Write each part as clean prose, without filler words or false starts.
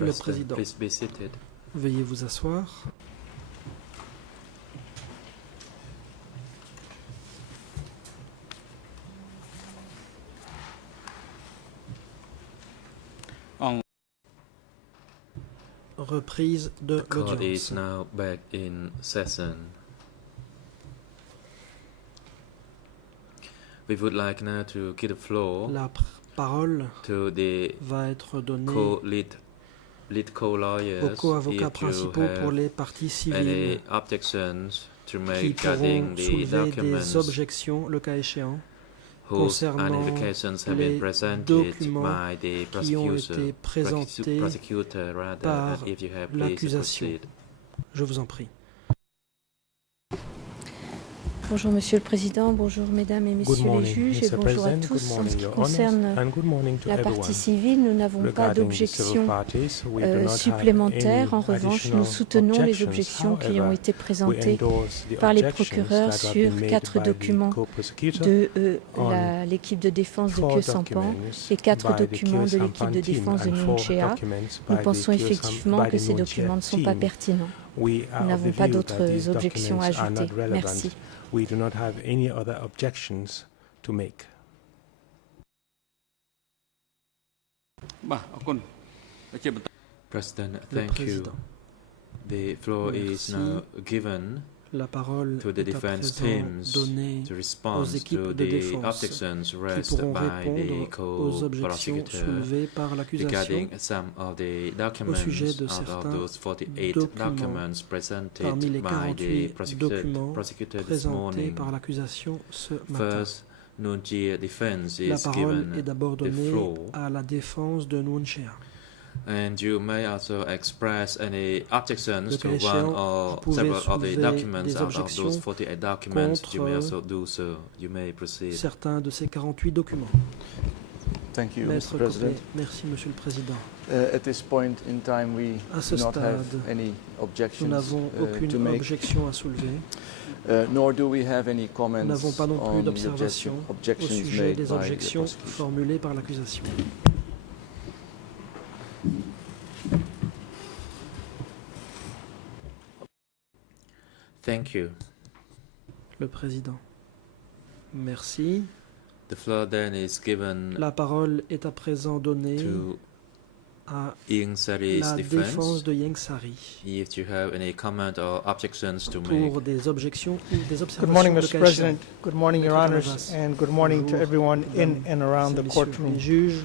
Le président. Please be seated. Veuillez vous asseoir. Reprise de Court is l'audience. now back in session. We would like now to give the floor La parole to the va être donnée lead co-lawyers aux co-avocats if principaux you pour have les parties any civiles objections to qui make pourront regarding the soulever des documents objections, le cas échéant, whose concernant identifications have les been presented documents by the qui ont été présentés prosecutor rather, par and if you have, please l'accusation. proceed. Je vous en prie. Bonjour Monsieur le Président, bonjour Mesdames et Messieurs les juges et bonjour à tous. En ce qui concerne la partie civile, nous n'avons pas d'objections supplémentaires. En revanche, nous soutenons les objections qui ont été présentées par les procureurs sur 4 documents de l'équipe de défense de Khieu Samphan et 4 documents de l'équipe de défense de Nunchea. Nous pensons effectivement que ces documents ne sont pas pertinents. Nous n'avons pas d'autres objections à ajouter. Merci. We do not have any other objections to make. President, Le thank you. président. The floor is Merci. now given La parole to the est à defense présent teams donnée to aux respond équipes to de the défense objections qui raised pourront by the répondre aux objections co-prosecutor soulevées par l'accusation regarding some of the documents sujet de out of certains those 48 documents documents presented parmi les by 48 the documents prosecutor this présentés morning. par l'accusation ce matin. First, Nunchea defense La is parole given est d'abord the donnée floor. à la défense de Nunchea. And you may also express any objections Le to cas one échéant, or vous pouvez several of the soulever documents des out of those objections 48 documents. You may contre also do so. You may proceed. certains de ces 48 documents. Thank you, Maître Mr. President. Copé, merci Monsieur le Président. At this point in time, we À ce do not have stade, any nous objections n'avons to aucune make, objection à soulever. nor do we have any Nous comments n'avons pas non plus on the d'observation au objections sujet made des by the objections prosecution. formulées par l'accusation. Thank you. Le Président. Merci. The floor then is given La parole est à présent donnée to à Ieng Sari's la defense. défense de Ieng Sari If you have any comment or objections to make. pour des objections ou des Good observations morning, de Mr. cas échéant. President. Good morning, Your Maître Honors, Calavas. and good morning to Bonjour, everyone in mesdames and around the et messieurs courtroom. les juges.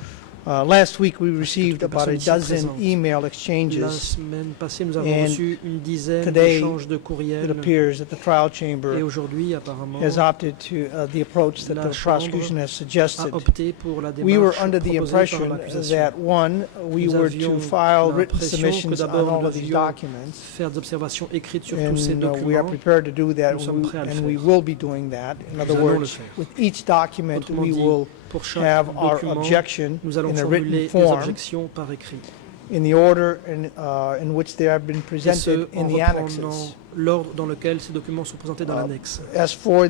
Last week, we received toutes les about a personnes ici dozen présentes. email La exchanges. semaine passée, nous avons And reçu une dizaine today, d'échanges de It courriels appears that the trial et chamber aujourd'hui, apparemment, has opted to the approach that La the Chambre prosecution has a suggested. opté pour la We were démarche under the proposée par impression l'accusation. that, one, we Nous were avions to file written l'impression que submissions on d'abord all nous of these devions documents. faire des observations écrites sur tous ces And we are documents. prepared to do that, Nous sommes prêts à le and we faire. will be doing that. In other Nous allons le words, faire. with each document, Autrement we dit, will pour chaque have our document, objection nous allons in a formuler written des form objections par écrit. in the order in which they have been Et ce, presented en in the annexes. reprenant l'ordre dans lequel ces documents sont présentés dans l'annexe. As for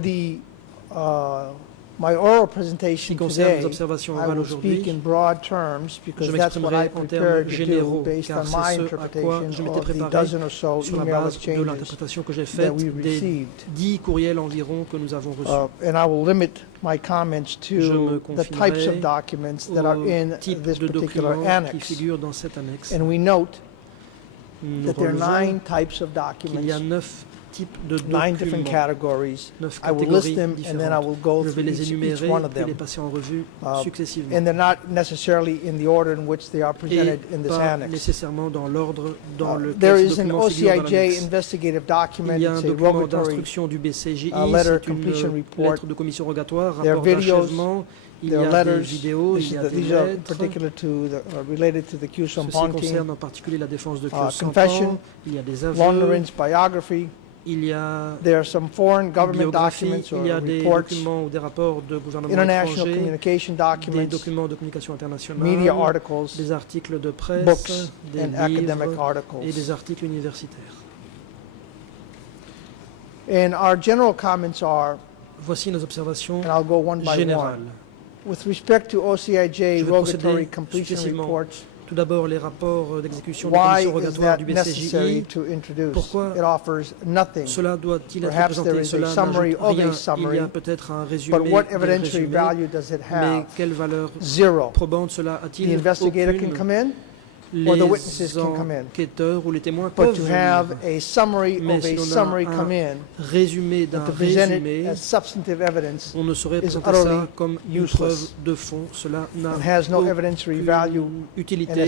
my oral Ce qui presentation concerne les today, observations I orales will speak aujourd'hui, in broad terms because je that's what I m'exprimerai en prepared termes to do généraux, based car on c'est my ce à quoi interpretation je m'étais of the préparé dozen or so sur la email base de exchanges l'interprétation que j'ai that faite we des received. 10 courriels environ que nous avons reçus. And I will limit my comments Je me to the types of confinerai documents that are au in type this de particular documents qui annex. figurent dans cette annexe. And we note Nous that there are relevons 9 types of qu'il y a documents, 9 types de 9 different documents, categories. 9 I will list catégories them and then I différentes. will go Je vais through les each énumérer one of puis les them. passer en revue successivement. And they're not necessarily in the order in which they are Et presented in this pas annex. nécessairement dans l'ordre dans lequel There ces is an documents figurent dans OCIJ l'annexe. investigative document. Il y a un It's a document rogatory d'instruction du BCJI, letter c'est une completion report. lettre de commission rogatoire, There are rapport videos, d'achèvement, il y there are a des letters. vidéos, il y a des These are lettres. particular to related to the Khieu Ceci Samphan concerne team. en particulier la défense de Khieu Confession, Samphan, il y a des aveux, Londarin's biography. il y a There are some foreign government biographie, documents il y a or des reports, documents ou des rapports de gouvernement international étrangers, communication des documents, documents de communication internationale, media articles, des articles de presse, books, des and academic livres et articles. des articles universitaires. And our general comments are, Voici nos observations and I'll go one by générales. one. With respect to OCIJ Je vais rogatory procéder completion successivement reports, Tout d'abord, les rapports d'exécution des commissions rogatoires du BCJI. Pourquoi cela doit-il être présenté? Cela n'ajoute rien. Il y a peut-être un résumé des résumés, mais quelle valeur probante cela a-t-il? Aucune. Les enquêteurs ou les témoins peuvent venir. Mais si on a un résumé d'un résumé, on ne saurait présenter ça comme une preuve de fond. Cela n'a aucune utilité,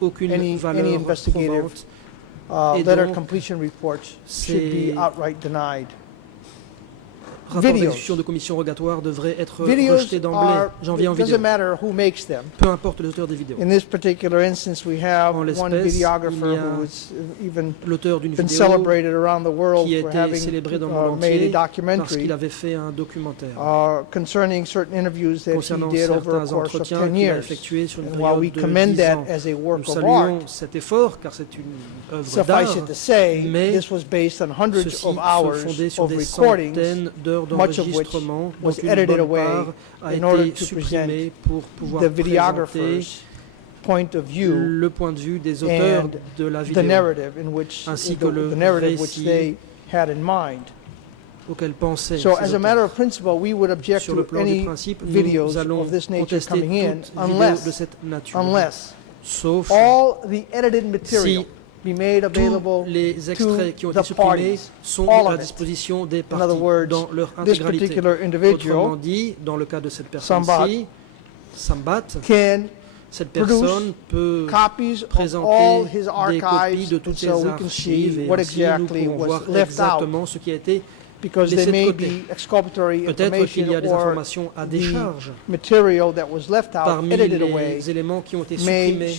aucune valeur probante. Et donc, ces rapports d'exécution de commission rogatoire devraient être rejetés d'emblée. J'en viens aux vidéos. Peu importe les auteurs des vidéos. En l'espèce, il y a l'auteur d'une vidéo qui a été célébré dans le monde entier parce qu'il avait fait un documentaire concernant certains entretiens qu'il a effectués sur une période de 10 ans. Nous saluons cet effort car c'est une œuvre d'art, mais ceci se fondait sur des centaines d'heures d'enregistrement dont une bonne part a été supprimée pour pouvoir présenter le point de vue des auteurs de la vidéo ainsi que le récit auquel pensaient ces auteurs. Sur le plan du principe, nous allons contester toute vidéo de cette nature, sauf si tous les extraits qui ont été supprimés sont à la disposition des parties dans leur intégralité. Autrement dit, dans le cas de cette personne-ci, Sambat, cette personne peut présenter des copies de toutes ses archives et ainsi nous pouvons voir exactement ce qui a été laissé de côté. Peut-être qu'il y a des informations à décharge parmi les éléments qui ont été supprimés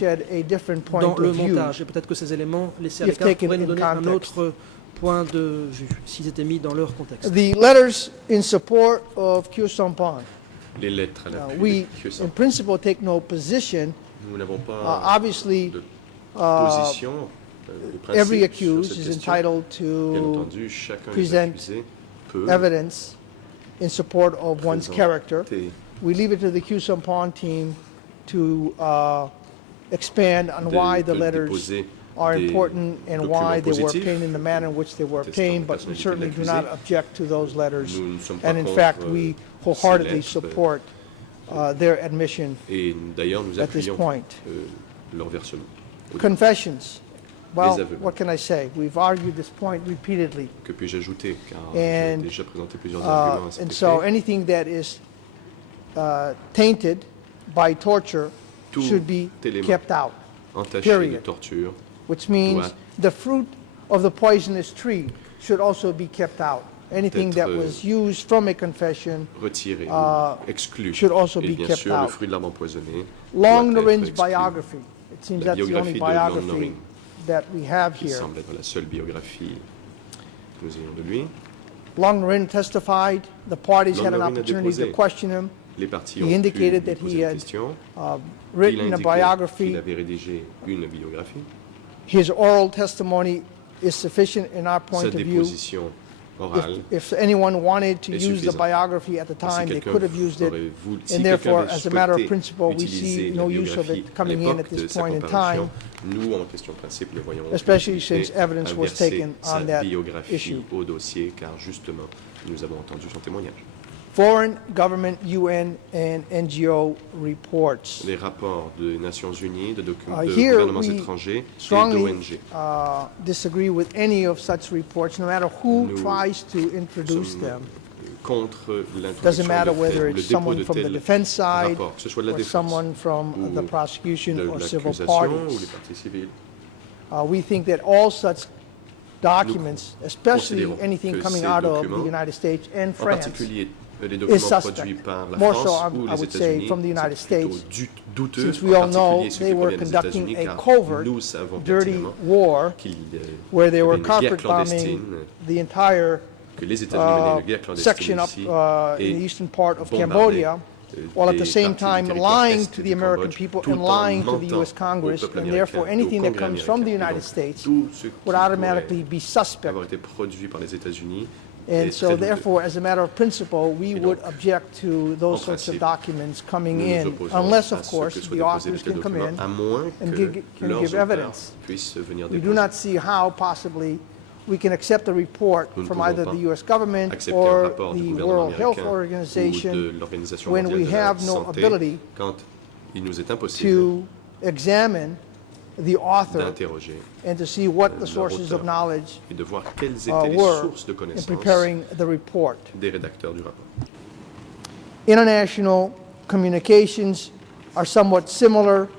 dans le montage. Et peut-être que ces éléments laissés à l'écart pourraient nous donner un autre point de vue s'ils étaient mis dans leur contexte. Les lettres à l'appui de Kyo Sampan. Nous n'avons pas de position, de principe sur cette question. Bien entendu, chacun des accusés peut evidence in support of one's character. We leave it to the Kyo Sampan team to expand on why the letters are important and why they were obtained in the manner in which they were obtained, but we certainly do not object to those letters. And in fact, we wholeheartedly support their admission at this point. Confessions. Well, what can I say? We've argued this point repeatedly. Que puis-je ajouter, car j'ai déjà présenté plusieurs arguments à cet effet. So anything that is tainted by torture should be kept out. Period. Which means the fruit of the poisonous tree should also be kept out. Anything that was used from a confession should also be kept out. Long Norin's biography. It seems that's the only biography that we have here. Long Norin testified. The parties had an opportunity to question him. He indicated that he had written a biography. His oral testimony is sufficient in our point of view. If anyone wanted to use the biography at the time, they could have used it, and therefore, as a matter of principle, we see no use of it coming in at this point in time, especially since evidence was taken on that issue. Foreign government, UN, and NGO reports. Les rapports des Nations Unies, de gouvernements étrangers et d'ONG. Disagree with any of such reports, no matter who tries to introduce them. Contre doesn't matter whether it's someone from the defense side rapport, que ce soit de la or défense, someone from the prosecution or civil ou parties. les parties civiles. We think that all such documents, especially anything coming out of the United States and France, is suspect. More so, I would say, from the United States, since we all know they were conducting a covert, dirty war where they were carpet bombing the entire section up in the eastern part of Cambodia while at the des same parties time du territoire lying est to du the American Cambodge, people tout and en lying to the mentant U.S. Congress, au peuple and américain, therefore au anything that Congrès comes from the américain. Et United donc, States tout ce qui would automatically pourrait be suspect. avoir été produit par les États-Unis And est so très douteux. therefore, as a matter of principle, we Et would donc, object to those en sorts of principe, documents coming Nous nous in, opposons unless, à of ce course, que soient the déposés authors de tels can come documents, in à moins and que can leurs give auteurs evidence. puissent venir We do déposer. not see how possibly we can accept a report Nous ne from pouvons either pas the U.S. government accepter un or rapport du the gouvernement World Health américain ou Organization de l'Organisation when mondiale we de la have no santé ability quand il nous est impossible to examine the author d'interroger and to see what the leur sources of auteur knowledge et de voir quelles étaient les were sources de in connaissances preparing the report. des rédacteurs du rapport. International communications are somewhat similar.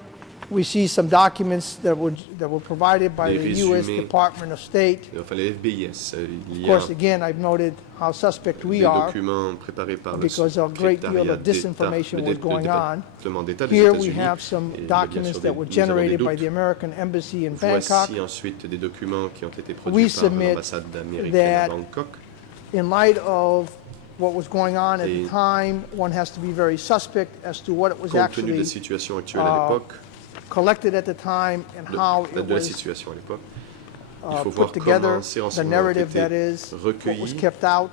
We see some documents that were provided by Les the U.S. résumés. Department of State. Enfin, les FBIS, il Of y a course, again, I've noted how suspect we des are documents préparés par le because a great deal secrétariat of d'État, disinformation le was going on. département d'État des Here we États-Unis. have some Et il y a bien documents sûr that des- were nous avons des generated by doutes. the American Embassy in Bangkok. Voici ensuite des documents qui ont été We produits par submit l'ambassade américaine à that Bangkok. In light of what was going on at Et the time, one has to be very suspect as to what it was Compte tenu de la actually situation actuelle à l'époque, collected at the time and how it de la was situation à l'époque, il faut voir put together, comment ces the renseignements ont narrative that été is, what was recueillis, kept out,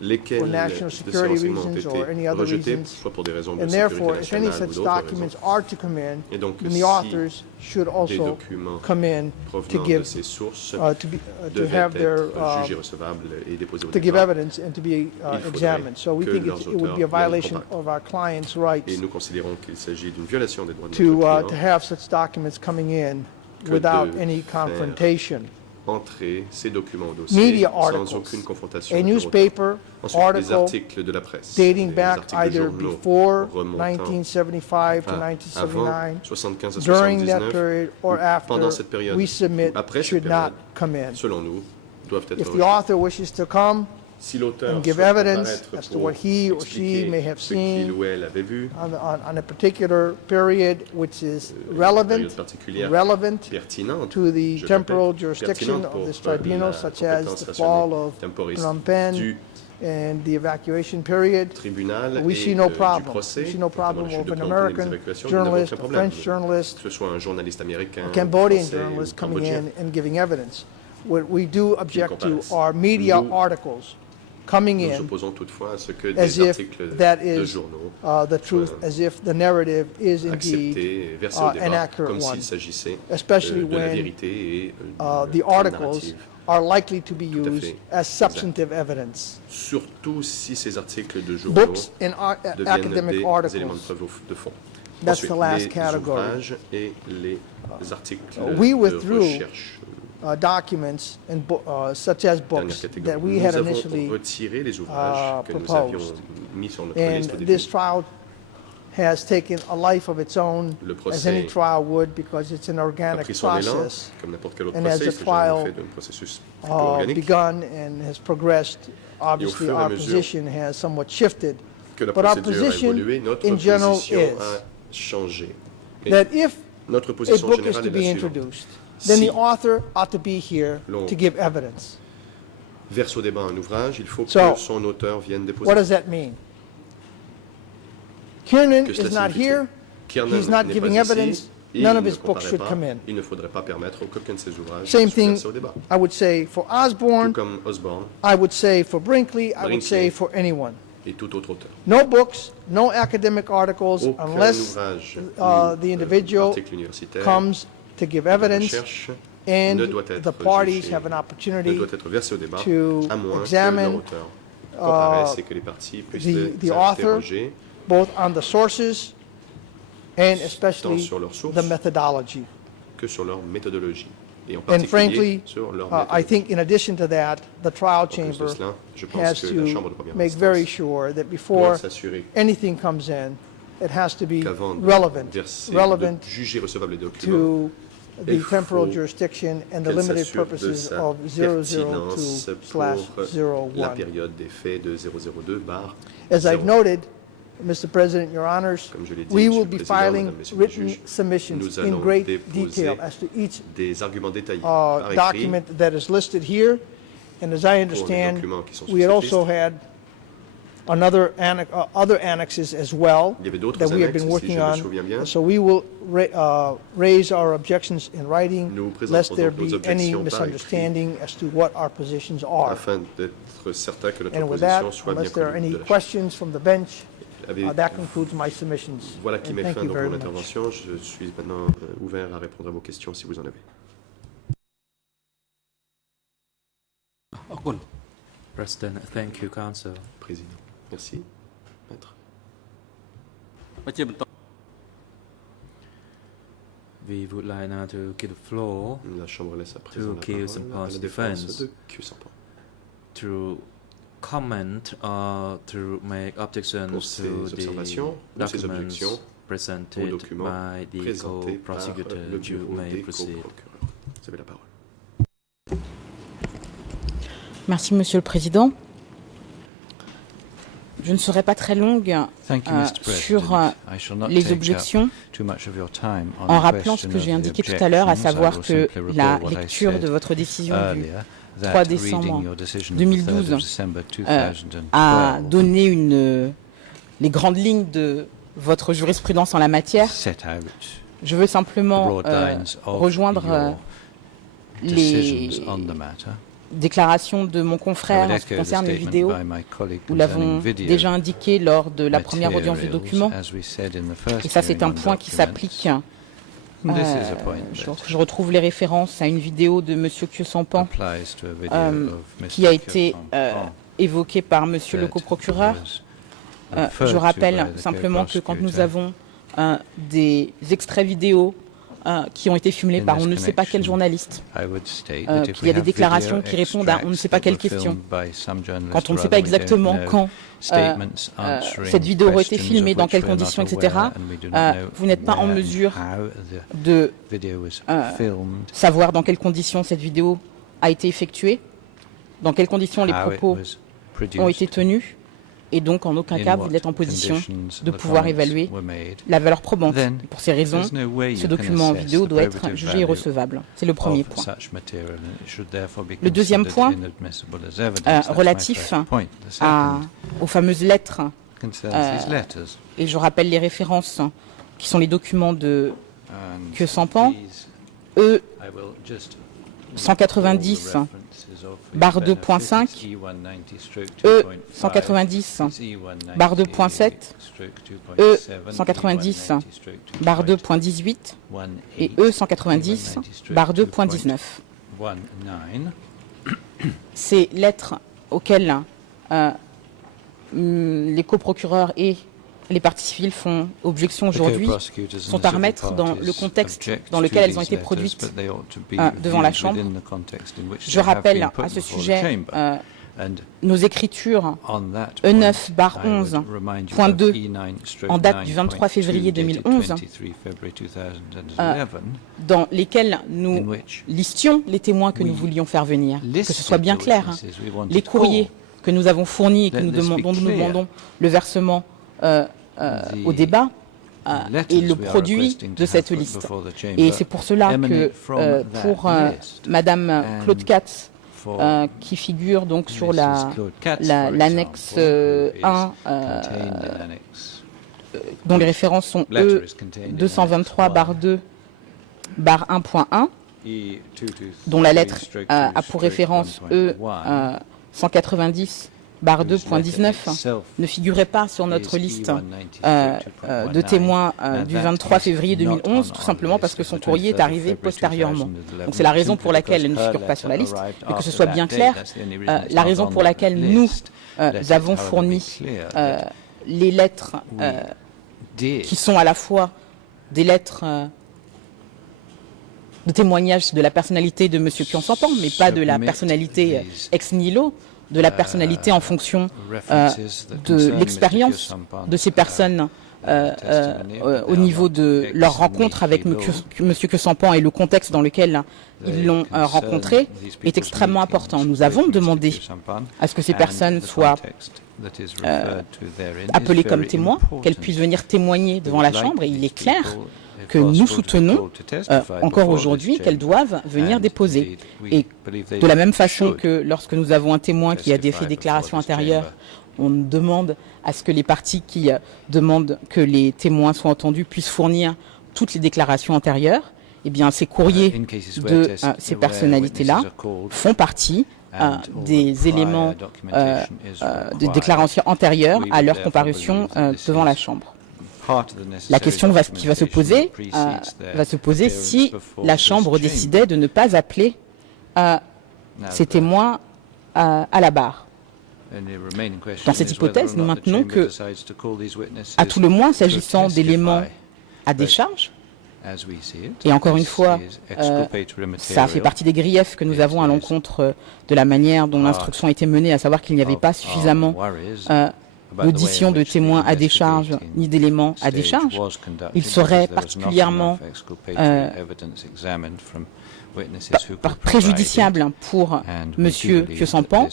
lesquels for national de ces security renseignements ont reasons or any été other rejetés, reasons. soit pour des raisons de And sécurité therefore, if any nationale ou such d'autres raisons. documents are to come in, Et donc, then the si authors should des also documents come in to provenant de give, ces sources to devaient have their, être jugés recevables et déposés au to give départ. evidence and to be Il faudrait examined. So we que think leurs it would be a auteurs viennent violation combattre. of our clients' Et rights nous considérons qu'il s'agit d'une violation des droits de to notre client have such documents coming in que without de any faire confrontation. entrer ces documents au dossier Media sans articles, aucune confrontation. a de l'auteur. newspaper Ensuite, les article articles de la presse, dating les back articles de either journaux before remontant 1975 to avant 1979, 75 à during that 79, period or ou pendant after cette période, we ou submit après cette should not période, come in. selon nous, doivent être If the rejetés. author wishes to come Si l'auteur and give souhaite evidence comparaître as to pour what he or she expliquer may have ce qu'il seen ou elle avait vu, on a particular period which is une relevant, période particulière pertinent pertinente, to the je temporal répète, jurisdiction pertinente of pour this tribunal, la such as compétence the rationnelle fall of temporis Phnom Penh du and the evacuation period. tribunal We et see no du problem. procès, We see no problem notamment of la an chute de Phnom Penh et American les évacuations, nous n'avons journalist, aucun a problème. French journalist, Que ce soit un journaliste américain, a Cambodian français ou journalist coming cambodgien. in and giving evidence. What we do object to comparaissent. are media Nous- articles coming Nous in opposons toutefois à ce que as des if articles that de is journaux the truth, as if the narrative is indeed acceptés et versés au an débat accurate comme one, s'il s'agissait especially de la when vérité et the d'une articles narrative. are likely to be Tout à used fait as substantive evidence. Surtout si ces articles de journaux Books and deviennent academic des éléments de articles. preuve de fond. That's Ensuite, the last les category. ouvrages et les articles We de withdrew recherche. Documents and such as Dernière books catégorie. that we had Nous avons initially retiré les ouvrages que nous proposed. avions mis sur notre And liste au début. this trial has taken a life of its own, Le as any procès trial would, because it's an a organic pris son élan, process comme n'importe quel autre And as procès, the il s'agit en trial, effet d'un processus plutôt organique. begun and has progressed. Obviously, fur et à our mesure position has somewhat shifted. Que la But our procédure a position évolué, notre in general position is a changé. Et That if notre a position book is générale to est be la suivante. introduced, then Si the author ought to be here l'on to give evidence. verse au débat un ouvrage, il faut So, que son auteur vienne déposer. What does that mean? Kiernan Que cela is not signifie-t-il? here. Kiernan He's not n'est giving pas ici, evidence. il None of ne his books comparaît should pas. come in. Il ne faudrait pas permettre qu'aucun de ses ouvrages Same soit thing versé au débat. I would say for Tout Osborne, comme Osborne I would say for Brinkley, I would Brinkley. say for anyone. et tout autre auteur. No books, no academic articles, Aucun unless ouvrage the ou individual article universitaire comes to give de evidence, recherche and ne doit être the parties jugé, have an ne opportunity doit être versé au débat, to à moins que examine, leur auteur comparaisse et que les parties puissent the les author, interroger both on the sources and tant especially sur leurs sources the methodology. que sur leur méthodologie. Et en And particulier frankly, sur leur I méthodologie. think in addition to that, the trial En plus de chamber cela, je pense has que la Chambre de to première make very instance sure that doit before s'assurer anything comes in, it has to be qu'avant de relevant de juger recevable les documents, to the il faut temporal jurisdiction and the qu'elle limited s'assure de purposes sa of pertinence pour la 002/01. période des faits de 002 bar As I've 0. noted, Mr. President, Your Honors, Comme je l'ai dit, we Monsieur will le be Président, filing Mesdames, Messieurs les written juges, submissions nous in allons great déposer detail as to each des arguments détaillés par écrit document that is listed here. And as I pour les understand, documents qui sont sur we had cette also liste. had other annexes as well Il y avait d'autres that we have annexes, been si working je me on. souviens bien. So we will raise our objections in writing, Nous lest présenterons there donc nos be any objections par misunderstanding as to what our positions are. afin d'être certain que notre And with that, position soit bien unless there are connue any de la Chine. questions from the bench, Avec- that concludes my submissions. Voilà qui And met thank fin you donc à very mon much. intervention. Je suis maintenant ouvert à répondre à vos questions si vous en avez. President, thank you, Council. Président, merci. Maître. We would like now to give the floor La Chambre laisse à présent To la Kyu parole Samphan's à la défense defense. de Kyu Sampan. to comment or to make Pour objections ces to the observations ou ces documents objections aux presented documents by the présentés par co-prosecutor. le You bureau may des proceed. co-procureurs. Vous avez la parole. Merci, Monsieur le Président. Je ne serai pas très longue sur les objections en rappelant ce que j'ai indiqué tout à l'heure, à savoir que la lecture de votre décision du 3 décembre 2012 a donné les grandes lignes de votre jurisprudence en la matière. Je veux simplement rejoindre les déclaration de mon confrère en ce qui concerne les vidéos. Nous l'avons déjà indiqué lors de la première audience du document. Et ça, c'est un point qui s'applique. Je retrouve les références à une vidéo de M. Kyu Sampan qui a été évoquée par M. le coprocureur. Je rappelle simplement que quand nous avons des extraits vidéo qui ont été filmés par on ne sait pas quel journaliste, qu'il y a des déclarations qui répondent à on ne sait pas quelle question, quand on ne sait pas exactement quand cette vidéo aurait été filmée, dans quelles conditions, etc., vous n'êtes pas en mesure de savoir dans quelles conditions cette vidéo a été effectuée, dans quelles conditions les propos ont été tenus, et donc en aucun cas vous n'êtes en position de pouvoir évaluer la valeur probante. Et pour ces raisons, ce document en vidéo doit être jugé irrecevable. C'est le premier point. Le deuxième point, relatif aux fameuses lettres, et je rappelle les références qui sont les documents de Kyu Sampan, E190 barre 2.5, E190 barre 2.7, E190 barre 2.18 et E190 barre 2.19. Ces lettres auxquelles les coprocureurs et les parties civiles font objection aujourd'hui sont à remettre dans le contexte dans lequel elles ont été produites devant la Chambre. Je rappelle à ce sujet nos écritures E9/11.2 en date du 23 février 2011 dans lesquelles nous listions les témoins que nous voulions faire venir, que ce soit bien clair, les courriers que nous avons fournis et que dont nous demandons le versement au débat et le produit de cette liste. Et c'est pour cela que pour Madame Claude Katz, qui figure donc sur l'annexe 1, dont les références sont E223/2/1.1, dont la lettre a pour référence E190/2.19, ne figurait pas sur notre liste de témoins du 23 février 2011, tout simplement parce que son courrier est arrivé postérieurement. Donc c'est la raison pour laquelle elle ne figure pas sur la liste. Et que ce soit bien clair, la raison pour laquelle nous avons fourni les lettres qui sont à la fois des lettres de témoignage de la personnalité de M. Kyu Sampan, mais pas de la personnalité ex nihilo, de la personnalité en fonction de l'expérience de ces personnes au niveau de leur rencontre avec M. Kyu Sampan et le contexte dans lequel ils l'ont rencontré est extrêmement important. Nous avons demandé à ce que ces personnes soient appelées comme témoins, qu'elles puissent venir témoigner devant la Chambre, et il est clair que nous soutenons encore aujourd'hui qu'elles doivent venir déposer. Et de la même façon que lorsque nous avons un témoin qui a fait déclaration antérieure, on demande à ce que les parties qui demandent que les témoins soient entendus puissent fournir toutes les déclarations antérieures. Eh bien, ces courriers de ces personnalités-là font partie des éléments de déclaration antérieure à leur comparution devant la Chambre. La question qui va se poser si la Chambre décidait de ne pas appeler ces témoins à la barre. Dans cette hypothèse, nous maintenons que, à tout le moins, s'agissant d'éléments à décharge, et encore une fois, ça fait partie des griefs que nous avons à l'encontre de la manière dont l'instruction a été menée, à savoir qu'il n'y avait pas suffisamment d'audition de témoins à décharge ni d'éléments à décharge. Il serait particulièrement préjudiciable pour M. Kyosampan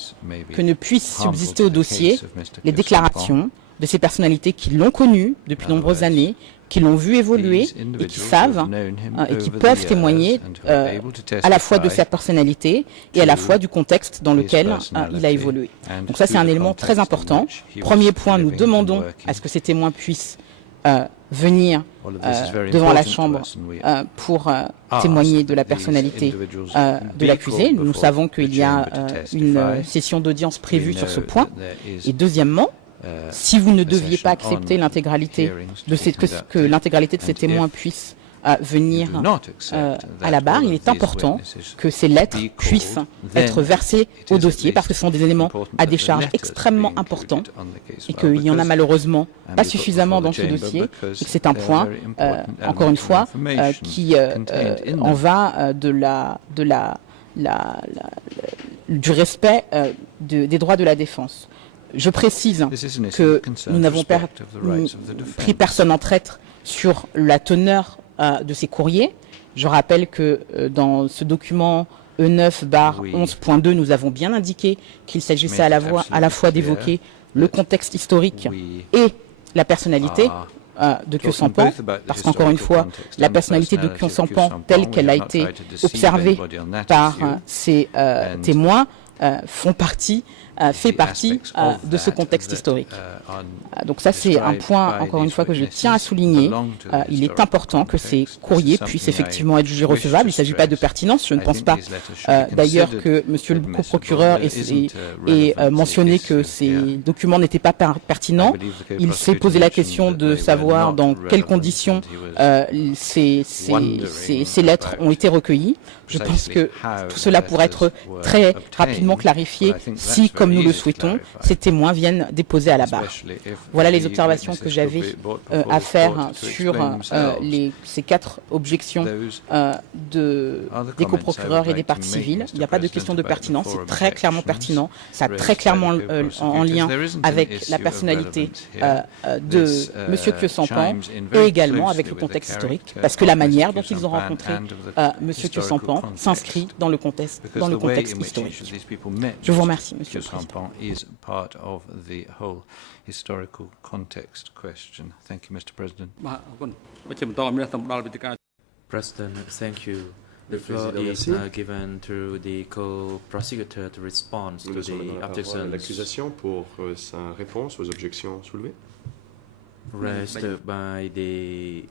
que ne puissent subsister au dossier les déclarations de ces personnalités qui l'ont connu depuis de nombreuses années, qui l'ont vu évoluer et qui savent et qui peuvent témoigner à la fois de sa personnalité et à la fois du contexte dans lequel il a évolué. Donc ça, c'est un élément très important. Premier point, nous demandons à ce que ces témoins puissent venir devant la Chambre pour témoigner de la personnalité de l'accusé. Nous savons qu'il y a une session d'audience prévue sur ce point. Et deuxièmement, si vous ne deviez pas accepter l'intégralité que l'intégralité de ces témoins puisse venir à la barre, il est important que ces lettres puissent être versées au dossier parce que ce sont des éléments à décharge extrêmement importants et qu'il n'y en a malheureusement pas suffisamment dans ce dossier et que c'est un point, encore une fois, qui en va du respect des droits de la défense. Je précise que nous n'avons pris personne en traître sur la teneur de ces courriers. Je rappelle que dans ce document E9/11.2, nous avons bien indiqué qu'il s'agissait à la fois d'évoquer le contexte historique et la personnalité de Kyosampan, parce qu'encore une fois, la personnalité de Kyosampan, telle qu'elle a été observée par ces témoins, fait partie de ce contexte historique. Donc ça, c'est un point, encore une fois, que je tiens à souligner. Il est important que ces courriers puissent effectivement être jugés recevables. Il ne s'agit pas de pertinence. Je ne pense pas d'ailleurs que Monsieur le co-procureur ait mentionné que ces documents n'étaient pas pertinents. Il s'est posé la question de savoir dans quelles conditions ces lettres ont été recueillies. Je pense que tout cela pourrait être très rapidement clarifié si, comme nous le souhaitons, ces témoins viennent déposer à la barre. Voilà les observations que j'avais à faire sur ces 4 objections des coprocureurs et des parties civiles. Il n'y a pas de question de pertinence, c'est très clairement pertinent, ça a très clairement en lien avec la personnalité de M. Kyosampan et également avec le contexte historique, parce que la manière dont ils ont rencontré M. Kyosampan s'inscrit dans le contexte historique. Je vous remercie, Monsieur le Président. Historical context question. Thank you, Mr. President. President, thank you. The floor is given to the co-prosecutor to respond to the objections. L'accusation pour sa réponse aux objections soulevées. Raised by the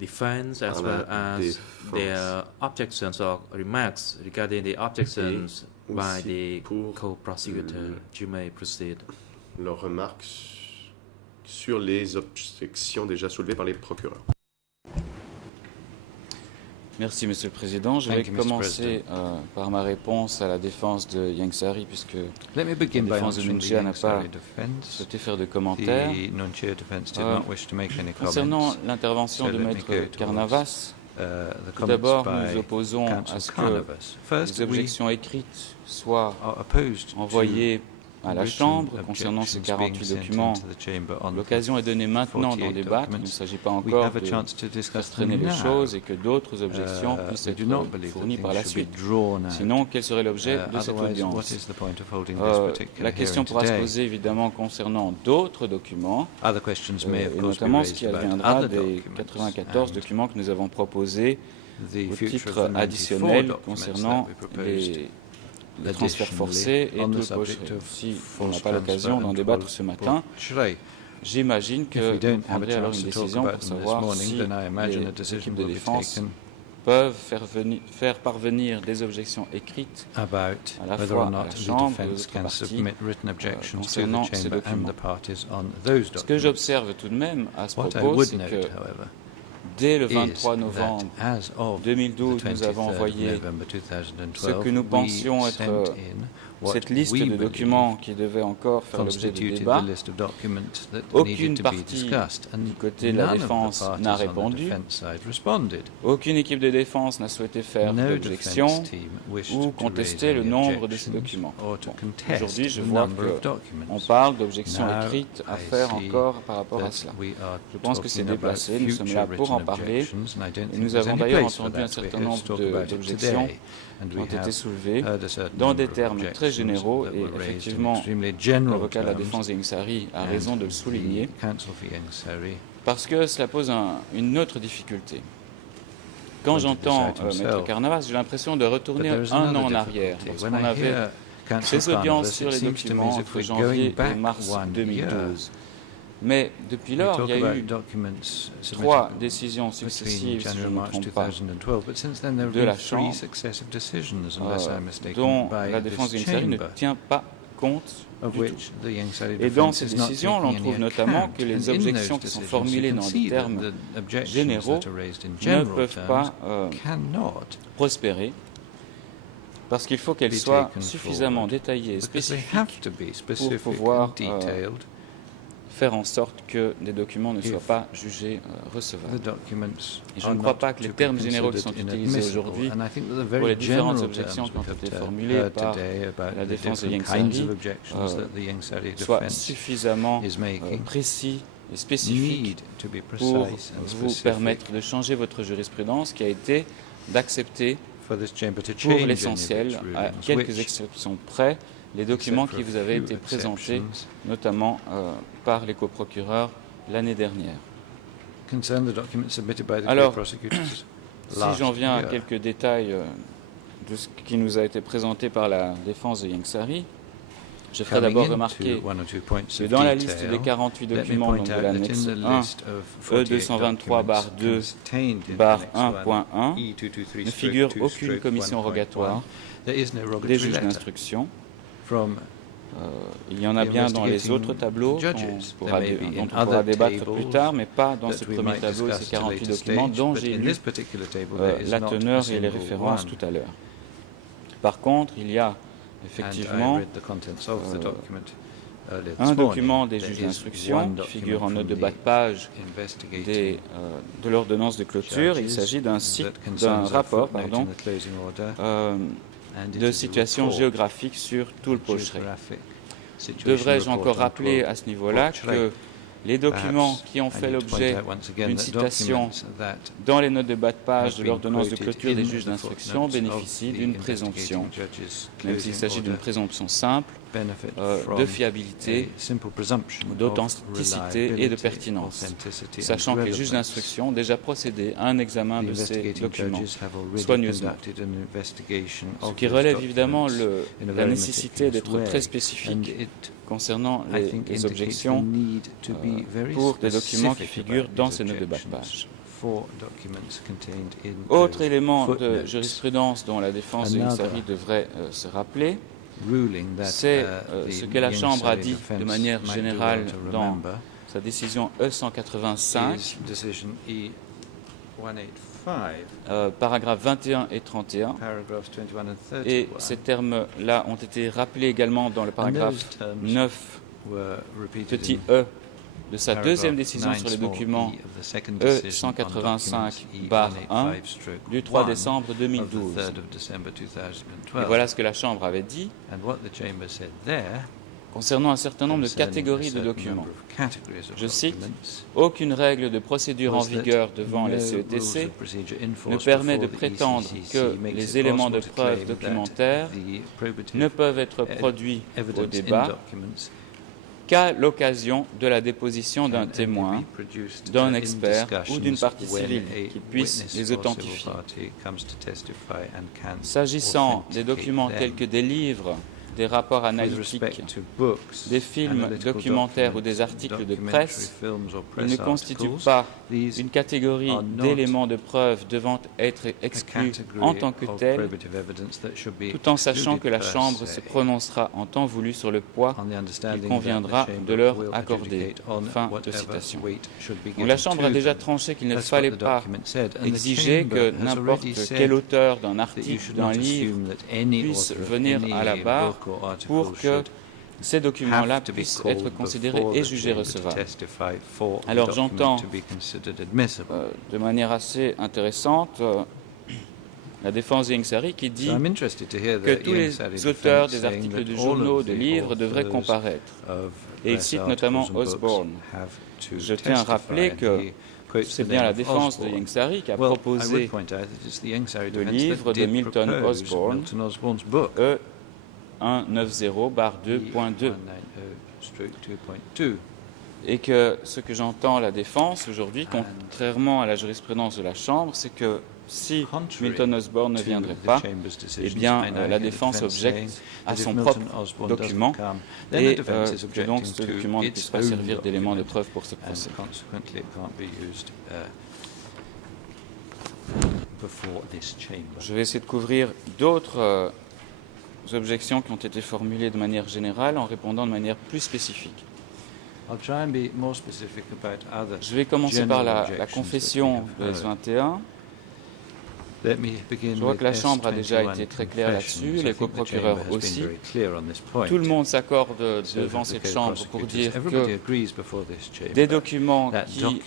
defense as well as their objections or remarks regarding the objections by the co-prosecutor. You may proceed. Leurs remarques sur les objections déjà soulevées par les procureurs. Merci, Monsieur le Président. Je vais commencer par ma réponse à la défense de Ieng Sary, puisque la défense de Nunchia n'a pas souhaité faire de commentaires. Concernant l'intervention de Maître Carnavas, tout d'abord, nous opposons à ce que les objections écrites soient envoyées à la Chambre concernant ces 48 documents. L'occasion est donnée maintenant d'en débattre. Il ne s'agit pas encore de faire traîner les choses et que d'autres objections puissent être fournies par la suite. Sinon, quel serait l'objet de cette audience? La question pourra se poser évidemment concernant d'autres documents, et notamment ce qui adviendra des 94 documents que nous avons proposés au titre additionnel concernant les transferts forcés et tout le pocherai. Si on n'a pas l'occasion d'en débattre ce matin, j'imagine que vous prendrez alors une décision pour savoir si les équipes de défense peuvent faire parvenir des objections écrites à la fois à la Chambre et aux autres parties concernant ces documents. Ce que j'observe tout de même à ce propos, c'est que dès le 23 novembre 2012, nous avons envoyé ce que nous pensions être cette liste de documents qui devait encore faire l'objet de débats. Aucune partie du côté de la défense n'a répondu. Aucune équipe de défense n'a souhaité faire d'objection ou contester le nombre de ces documents. Aujourd'hui, je vois qu'on parle d'objections écrites à faire encore par rapport à cela. Je pense que c'est déplacé. Nous sommes là pour en parler. Et nous avons d'ailleurs entendu un certain nombre d'objections qui ont été soulevées dans des termes très généraux et effectivement, l'avocat de la défense de Ieng Sary a raison de le souligner parce que cela pose une autre difficulté. Quand j'entends Maître Carnavas, j'ai l'impression de retourner un an en arrière. Lorsqu'on avait ces audiences sur les documents entre janvier et mars 2012. Mais depuis lors, il y a eu 3 décisions successives, si je ne me trompe pas, de la Chambre, dont la défense de Ieng Sary ne tient pas compte du tout. Et dans ces décisions, l'on trouve notamment que les objections qui sont formulées dans des termes généraux ne peuvent pas prospérer, parce qu'il faut qu'elles soient suffisamment détaillées et spécifiques pour pouvoir faire en sorte que des documents ne soient pas jugés recevables. Et je ne crois pas que les termes généraux qui sont utilisés aujourd'hui pour les différentes objections qui ont été formulées par la défense de Ieng Sary soient suffisamment précis et spécifiques pour vous permettre de changer votre jurisprudence qui a été d'accepter pour l'essentiel, à quelques exceptions près, les documents qui vous avaient été présentés, notamment par les coprocureurs l'année dernière. Alors, si j'en viens à quelques détails de ce qui nous a été présenté par la défense de Ieng Sary, je ferai d'abord remarquer que dans la liste des 48 documents donc de l'annexe 1, E223-2-1.1 ne figure aucune commission rogatoire des juges d'instruction. Il y en a bien dans les autres tableaux dont on pourra débattre plus tard, mais pas dans ce premier tableau et ces 48 documents dont j'ai lu la teneur et les références tout à l'heure. Par contre, il y a effectivement un document des juges d'instruction qui figure en note de bas de page de l'ordonnance de clôture. Il s'agit d'un rapport de situation géographique sur tout le pocherai. Devrais-je encore rappeler à ce niveau-là que les documents qui ont fait l'objet d'une citation dans les notes de bas de page de l'ordonnance de clôture des juges d'instruction bénéficient d'une présomption, même s'il s'agit d'une présomption simple, de fiabilité, d'authenticité et de pertinence, sachant que les juges d'instruction ont déjà procédé à un examen de ces documents soigneusement. Ce qui relève évidemment la nécessité d'être très spécifique concernant les objections pour des documents qui figurent dans ces notes de bas de page. Autre élément de jurisprudence dont la défense de Ieng Sary devrait se rappeler, c'est ce que la Chambre a dit de manière générale dans sa décision E185, paragraphes 21 et 31. Et ces termes-là ont été rappelés également dans le paragraphe 9, petit e, de sa deuxième décision sur les documents E185-1 du 3 décembre 2012. Et voilà ce que la Chambre avait dit. concernant un certain nombre de catégories de documents. Je cite, « Aucune règle de procédure en vigueur devant les CETC ne permet de prétendre que les éléments de preuve documentaires ne peuvent être produits au débat qu'à l'occasion de la déposition d'un témoin, d'un expert ou d'une partie civile qui puisse les authentifier. S'agissant des documents tels que des livres, des rapports analytiques, des films documentaires ou des articles de presse, ils ne constituent pas une catégorie d'éléments de preuve devant être exclus en tant que tels, tout en sachant que la Chambre se prononcera en temps voulu sur le poids qu'il conviendra de leur accorder. » Fin de citation. Donc la Chambre a déjà tranché qu'il ne fallait pas exiger que n'importe quel auteur d'un article, d'un livre, puisse venir à la barre pour que ces documents-là puissent être considérés et jugés recevables. Alors j'entends de manière assez intéressante la défense de Ieng-Sary qui dit que tous les auteurs des articles de journaux, de livres devraient comparaître. Et il cite notamment Osborne. Je tiens à rappeler que c'est bien la défense de Ieng-Sary qui a proposé le livre de Milton Osborne, E190/2.2. Et que ce que j'entends la défense aujourd'hui, contrairement à la jurisprudence de la Chambre, c'est que si Milton Osborne ne viendrait pas, eh bien la défense objecte à son propre document et que donc ce document ne puisse pas servir d'élément de preuve pour ce procès. Je vais essayer de couvrir d'autres objections qui ont été formulées de manière générale en répondant de manière plus spécifique. Je vais commencer par la confession de S21. Je vois que la Chambre a déjà été très claire là-dessus, les coprocureurs aussi. Tout le monde s'accorde devant cette Chambre pour dire que des documents qui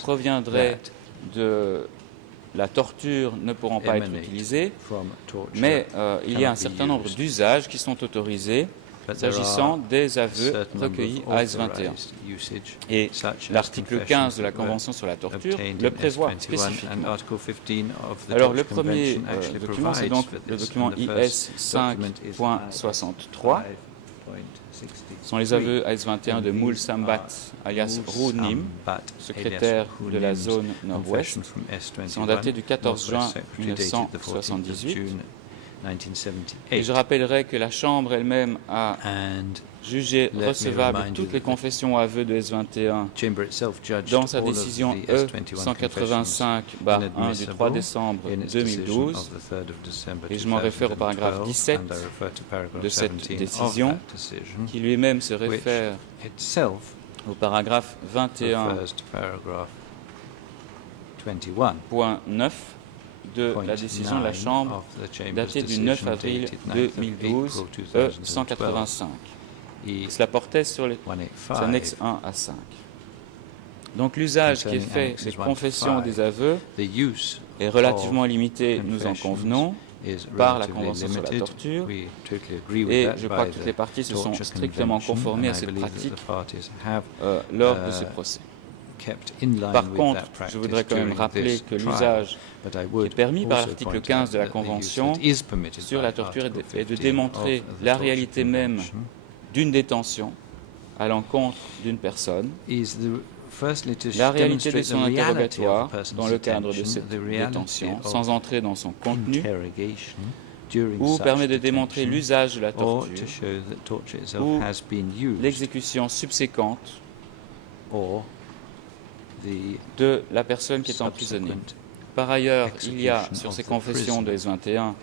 proviendraient de la torture ne pourront pas être utilisés, mais il y a un certain nombre d'usages qui sont autorisés s'agissant des aveux recueillis à S21. Et l'article 15 de la Convention sur la torture le prévoit spécifiquement. Alors le premier document, c'est donc le document IS 5.63. Ce sont les aveux à S21 de Moul Sambat, alias Roux Nim, secrétaire de la zone nord-ouest. Ils sont datés du 14 juin 1978. Et je rappellerai que la Chambre elle-même a jugé recevable toutes les confessions ou aveux de S21 dans sa décision E-185/1 du 3 décembre 2012. Et je m'en réfère au paragraphe 17 de cette décision, qui lui-même se réfère au paragraphe 21.9 de la décision de la Chambre datée du 9 avril 2012, E185. Cela portait sur les annexes 1 à 5. Donc l'usage qui est fait des confessions des aveux est relativement limité, nous en convenons, par la Convention sur la torture, et je crois que toutes les parties se sont strictement conformées à cette pratique lors de ce procès. Par contre, je voudrais quand même rappeler que l'usage qui est permis par l'article 15 de la Convention sur la torture est de démontrer la réalité même d'une détention à l'encontre d'une personne, la réalité de son interrogatoire dans le cadre de cette détention, sans entrer dans son contenu, ou permet de démontrer l'usage de la torture, ou l'exécution subséquente de la personne qui est emprisonnée. Par ailleurs, il y a sur ces confessions de S21,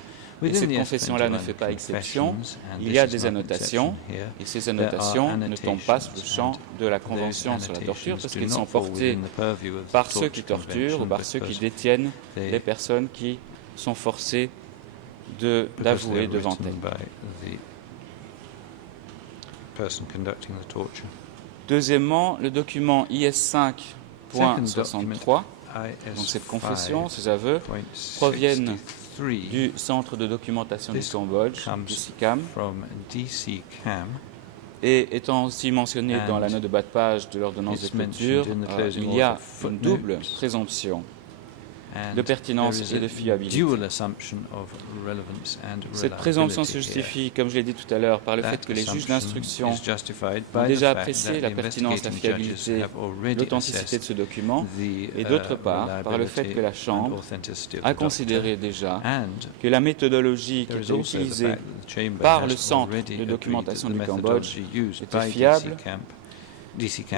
et cette confession-là ne fait pas exception, il y a des annotations, et ces annotations ne tombent pas sous le champ de la Convention sur la torture, parce qu'elles sont portées par ceux qui torturent ou par ceux qui détiennent les personnes qui sont forcées d'avouer devant elles. Deuxièmement, le document IS5.63, donc cette confession, ces aveux, proviennent du Centre de documentation du Cambodge, du CICAM, Et étant aussi mentionné dans la note de bas de page de l'ordonnance de clôture, il y a une double présomption de pertinence et de fiabilité. Cette présomption se justifie, comme je l'ai dit tout à l'heure, par le fait que les juges d'instruction ont déjà apprécié la pertinence, la fiabilité, l'authenticité de ce document, et d'autre part, par le fait que la Chambre a considéré déjà que la méthodologie qui était utilisée par le Centre de documentation du Cambodge était fiable,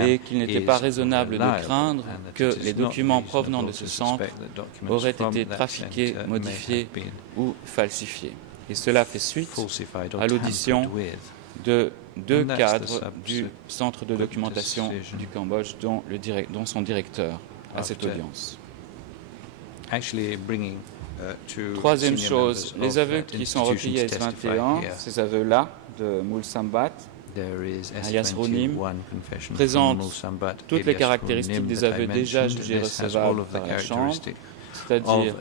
et qu'il n'était pas raisonnable de craindre que les documents provenant de ce centre auraient été trafiqués, modifiés ou falsifiés. Et cela fait suite à l'audition de 2 cadres du Centre de documentation du Cambodge, dont son directeur à cette audience. Troisième chose, les aveux qui sont recueillis à S21, ces aveux-là de Moul Sambat, alias Rounim, présente toutes les caractéristiques des aveux déjà jugés recevables par la Chambre, c'est-à-dire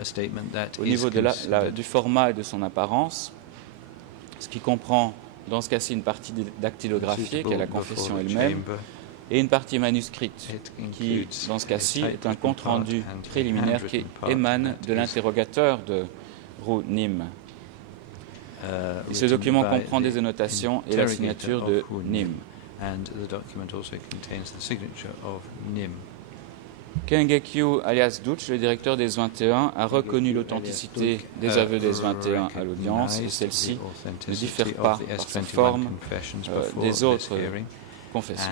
au niveau du format et de son apparence, ce qui comprend dans ce cas-ci une partie dactylographiée, qui est la confession elle-même, et une partie manuscrite, qui dans ce cas-ci est un compte-rendu préliminaire qui émane de l'interrogateur de Rounim. Et ce document comprend des annotations et la signature de Nim. Kengekyu alias Dutch, le directeur des 21, a reconnu l'authenticité des aveux des 21 à l'audience et celle-ci ne diffère pas par sa forme des autres confessions.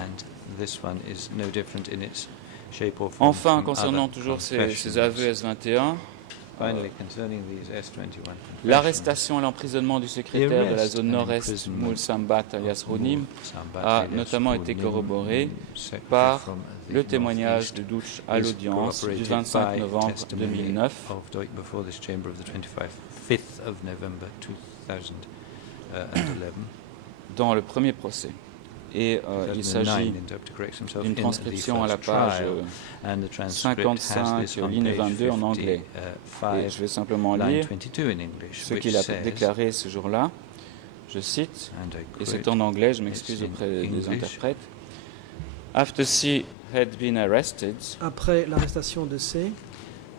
Enfin, concernant toujours ces aveux S21, l'arrestation et l'emprisonnement du secrétaire de la zone nord-est, Moul Sambat alias Rounim, a notamment été corroboré par le témoignage de Dutch à l'audience du 25 novembre 2009 dans le premier procès. Et il s'agit d'une transcription à la page 55, ligne 22 en anglais. Et je vais simplement lire ce qu'il a déclaré ce jour-là. Je cite, et c'est en anglais, je m'excuse auprès des interprètes. After C had been arrested, après l'arrestation de C,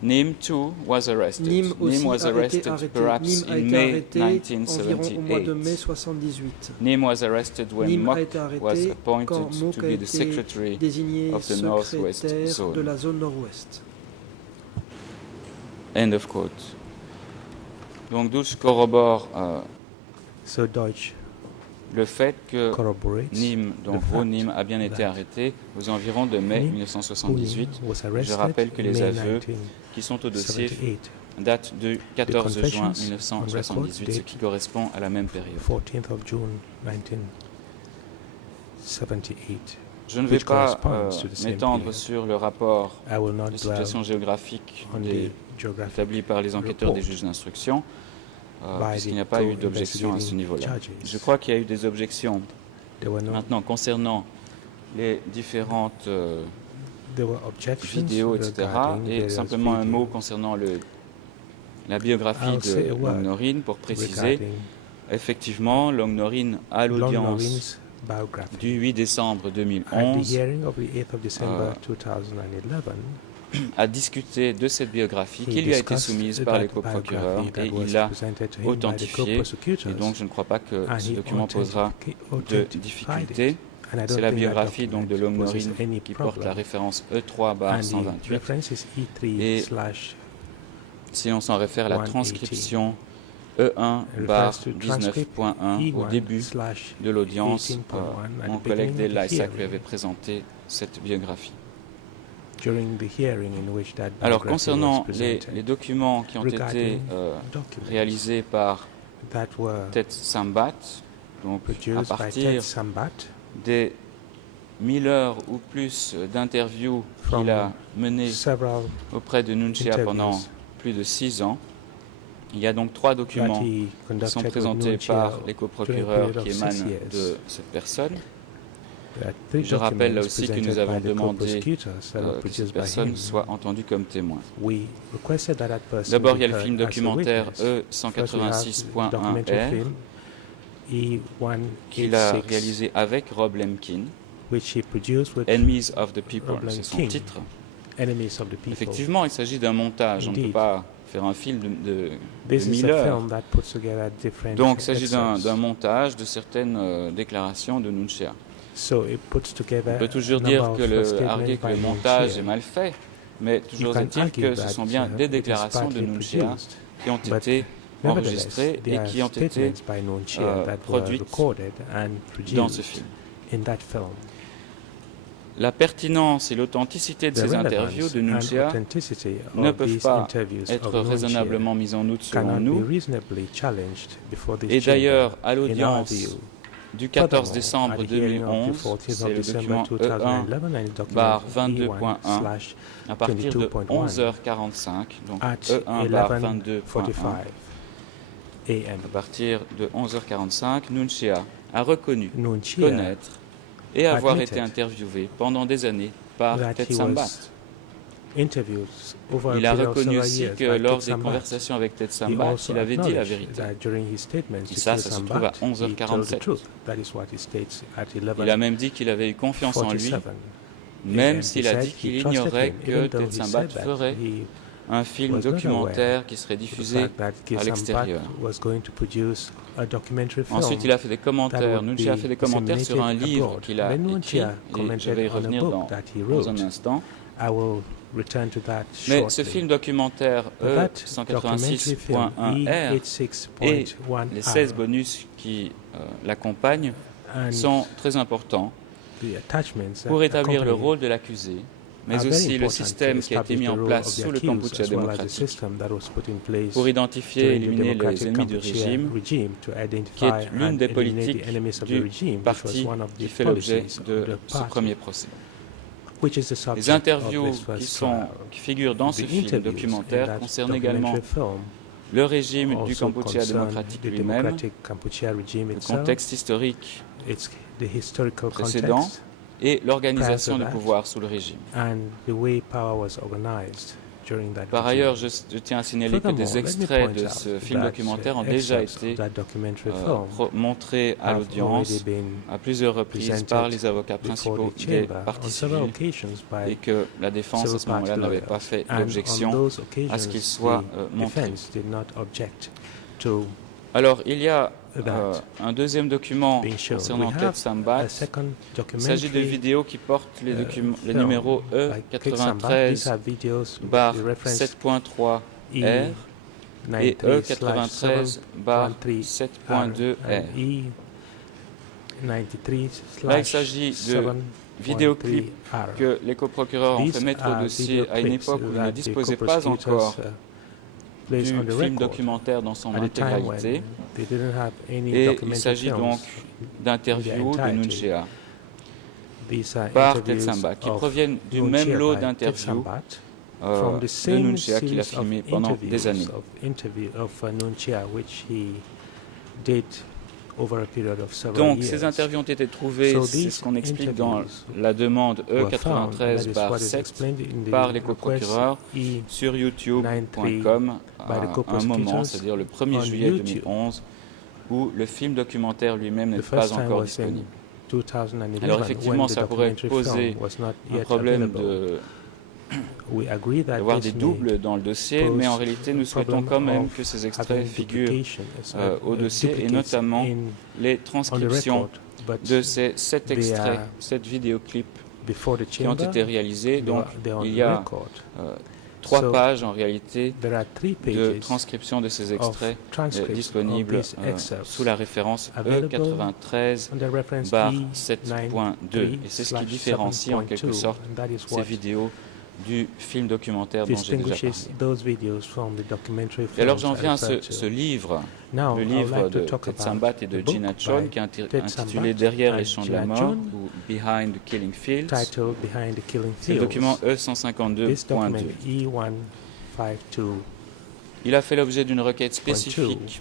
Nim too was arrested. Nim was arrested perhaps in May 1978. Au mois de mai 78. Nim was arrested when Mok was appointed to be the secretary of the Northwest Zone. De la zone nord-ouest. End of quote. Donc Dutch corrobore le fait que Nim, donc Rounim, a bien été arrêté aux environs de mai 1978. Je rappelle que les aveux qui sont au dossier datent du 14 juin 1978, ce qui correspond à la même période. Je ne vais pas m'étendre sur le rapport de situation géographique établi par les enquêteurs des juges d'instruction, puisqu'il n'y a pas eu d'objection à ce niveau-là. Je crois qu'il y a eu des objections maintenant concernant les différentes vidéos, etc. Et simplement un mot concernant la biographie de Long Norin pour préciser. Effectivement, Long Norin, à l'audience du 8 décembre 2011, a discuté de cette biographie qui lui a été soumise par les coprocureurs et il l'a authentifiée. Et donc je ne crois pas que ce document posera de difficultés. C'est la biographie donc de Long Norin qui porte la référence E3/128. Et si on s'en réfère à la transcription E1/19.1 au début de l'audience, mon collègue Del Lysac lui avait présenté cette biographie. Alors, concernant les documents qui ont été réalisés par Tet Sambat, donc à partir des 1000 heures ou plus d'interviews qu'il a menées auprès de Nunchia pendant plus de 6 ans, il y a donc 3 documents qui sont présentés par les coprocureurs qui émanent de cette personne. Je rappelle là aussi que nous avons demandé que cette personne soit entendue comme témoin. D'abord, il y a le film documentaire E186.1R qu'il a réalisé avec Rob Lemkin. Enemies of the People, c'est son titre. Effectivement, il s'agit d'un montage. On ne peut pas faire un film de 1000 heures. Donc, il s'agit d'un montage de certaines déclarations de Nunchia. On peut toujours dire que le montage est mal fait, mais toujours est-il que ce sont bien des déclarations de Nunchia qui ont été enregistrées et qui ont été produites dans ce film. La pertinence et l'authenticité de ces interviews de Nunchia ne peuvent pas être raisonnablement mises en doute selon nous. Et d'ailleurs, à l'audience du 14 décembre 2011, c'est le document E1/22.1, à partir de 11h45, donc E1/22.1, à partir de 11h45, Nunchia a reconnu connaître et avoir été interviewé pendant des années par Ted Sambat. Il a reconnu aussi que lors des conversations avec Ted Sambat, il avait dit la vérité. Et ça se trouve à 11h47. Il a même dit qu'il avait eu confiance en lui, même s'il a dit qu'il ignorait que Ted Sambat ferait un film documentaire qui serait diffusé à l'extérieur. Ensuite, il a fait des commentaires. Nunchia a fait des commentaires sur un livre qu'il a écrit, et je vais y revenir dans un instant. Mais ce film documentaire E186.1R et les 16 bonus qui l'accompagnent sont très importants pour établir le rôle de l'accusé, mais aussi le système qui a été mis en place sous le Kampuchea démocratique pour identifier et éliminer les ennemis du régime, qui est l'une des politiques du parti qui fait l'objet de ce premier procès. Les interviews qui figurent dans ce film documentaire concernent également le régime du Kampuchea démocratique lui-même, le contexte historique précédent et l'organisation du pouvoir sous le régime. Par ailleurs, je tiens à signaler que des extraits de ce film documentaire ont déjà été montrés à l'audience à plusieurs reprises par les avocats principaux des parties civiles et que la défense à ce moment-là n'avait pas fait d'objection à ce qu'ils soient montrés. Alors, il y a un deuxième document concernant Ted Sambat. Il s'agit de vidéos qui portent les numéros E93/7.3R et E93/7.2R. Là, il s'agit de vidéoclips que les coprocureurs ont fait mettre au dossier à une époque où ils ne disposaient pas encore du film documentaire dans son intégralité. Et il s'agit donc d'interviews de Nunchia par Ted Sambat qui proviennent du même lot d'interviews de Nunchia qu'il a filmé pendant des années. Donc ces interviews ont été trouvées, c'est ce qu'on explique dans la demande E93/7 par les coprocureurs sur youtube.com à un moment, c'est-à-dire le 1er juillet 2011, où le film documentaire lui-même n'est pas encore disponible. Alors effectivement, ça pourrait poser un problème d'avoir des doubles dans le dossier, mais en réalité, nous souhaitons quand même que ces extraits figurent au dossier, et notamment les transcriptions de ces 7 extraits, 7 vidéoclips qui ont été réalisés. Donc, il y a 3 pages en réalité de transcription de ces extraits disponibles sous la référence E93/7.2. Et c'est ce qui différencie en quelque sorte ces vidéos du film documentaire dont j'ai déjà parlé. Et alors j'en viens à ce livre, le livre de Ted Sambat et de Gina Chon, qui est intitulé Derrière les champs de la mort, ou Behind the Killing Fields. C'est le document E152.2. Il a fait l'objet d'une requête spécifique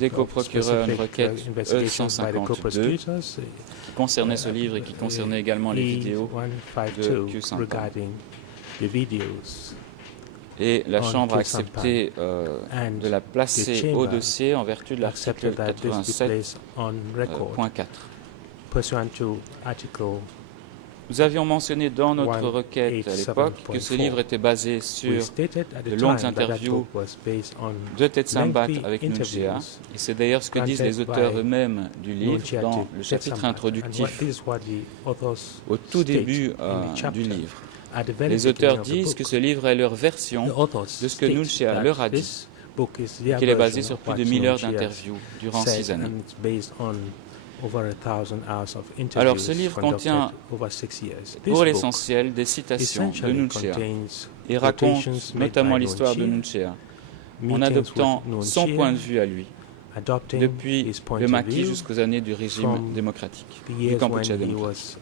des coprocureurs, une requête E152 qui concernait ce livre et qui concernait également les vidéos de Q Sampan. Et la Chambre a accepté de la placer au dossier en vertu de l'article 87.4. Nous avions mentionné dans notre requête à l'époque que ce livre était basé sur de longues interviews de Tetsambat avec Nunchea. Et c'est d'ailleurs ce que disent les auteurs eux-mêmes du livre dans le chapitre introductif, au tout début du livre. Les auteurs disent que ce livre est leur version de ce que Nunchea leur a dit, qu'il est basé sur plus de 1000 heures d'interviews durant 6 années. Alors ce livre contient pour l'essentiel des citations de Nunchea et raconte notamment l'histoire de Nunchea en adoptant son point de vue à lui, depuis le maquis jusqu'aux années du régime démocratique, du Kampuchea démocratique.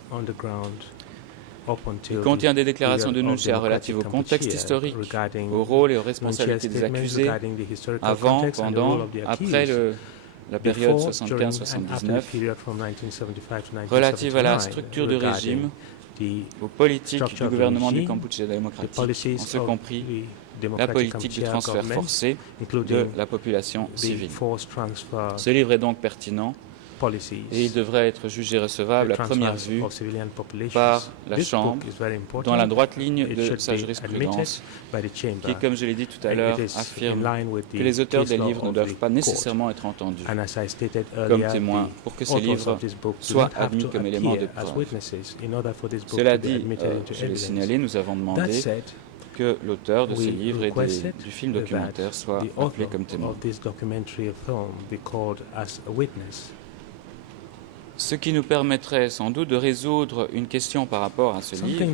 Il contient des déclarations de Nunchea relatives au contexte historique, au rôle et aux responsabilités des accusés, avant, pendant, après la période 75-79, relative à la structure de régime, aux politiques du gouvernement du Kampuchea démocratique, en ce compris la politique du transfert forcé de la population civile. Ce livre est donc pertinent et il devrait être jugé recevable à première vue par la Chambre dans la droite ligne de sa jurisprudence qui, comme je l'ai dit tout à l'heure, affirme que les auteurs des livres ne doivent pas nécessairement être entendus comme témoins pour que ces livres soient admis comme éléments de preuve. Cela dit, je l'ai signalé, nous avons demandé que l'auteur de ces livres et du film documentaire soit appelé comme témoin. Ce qui nous permettrait sans doute de résoudre une question par rapport à ce livre,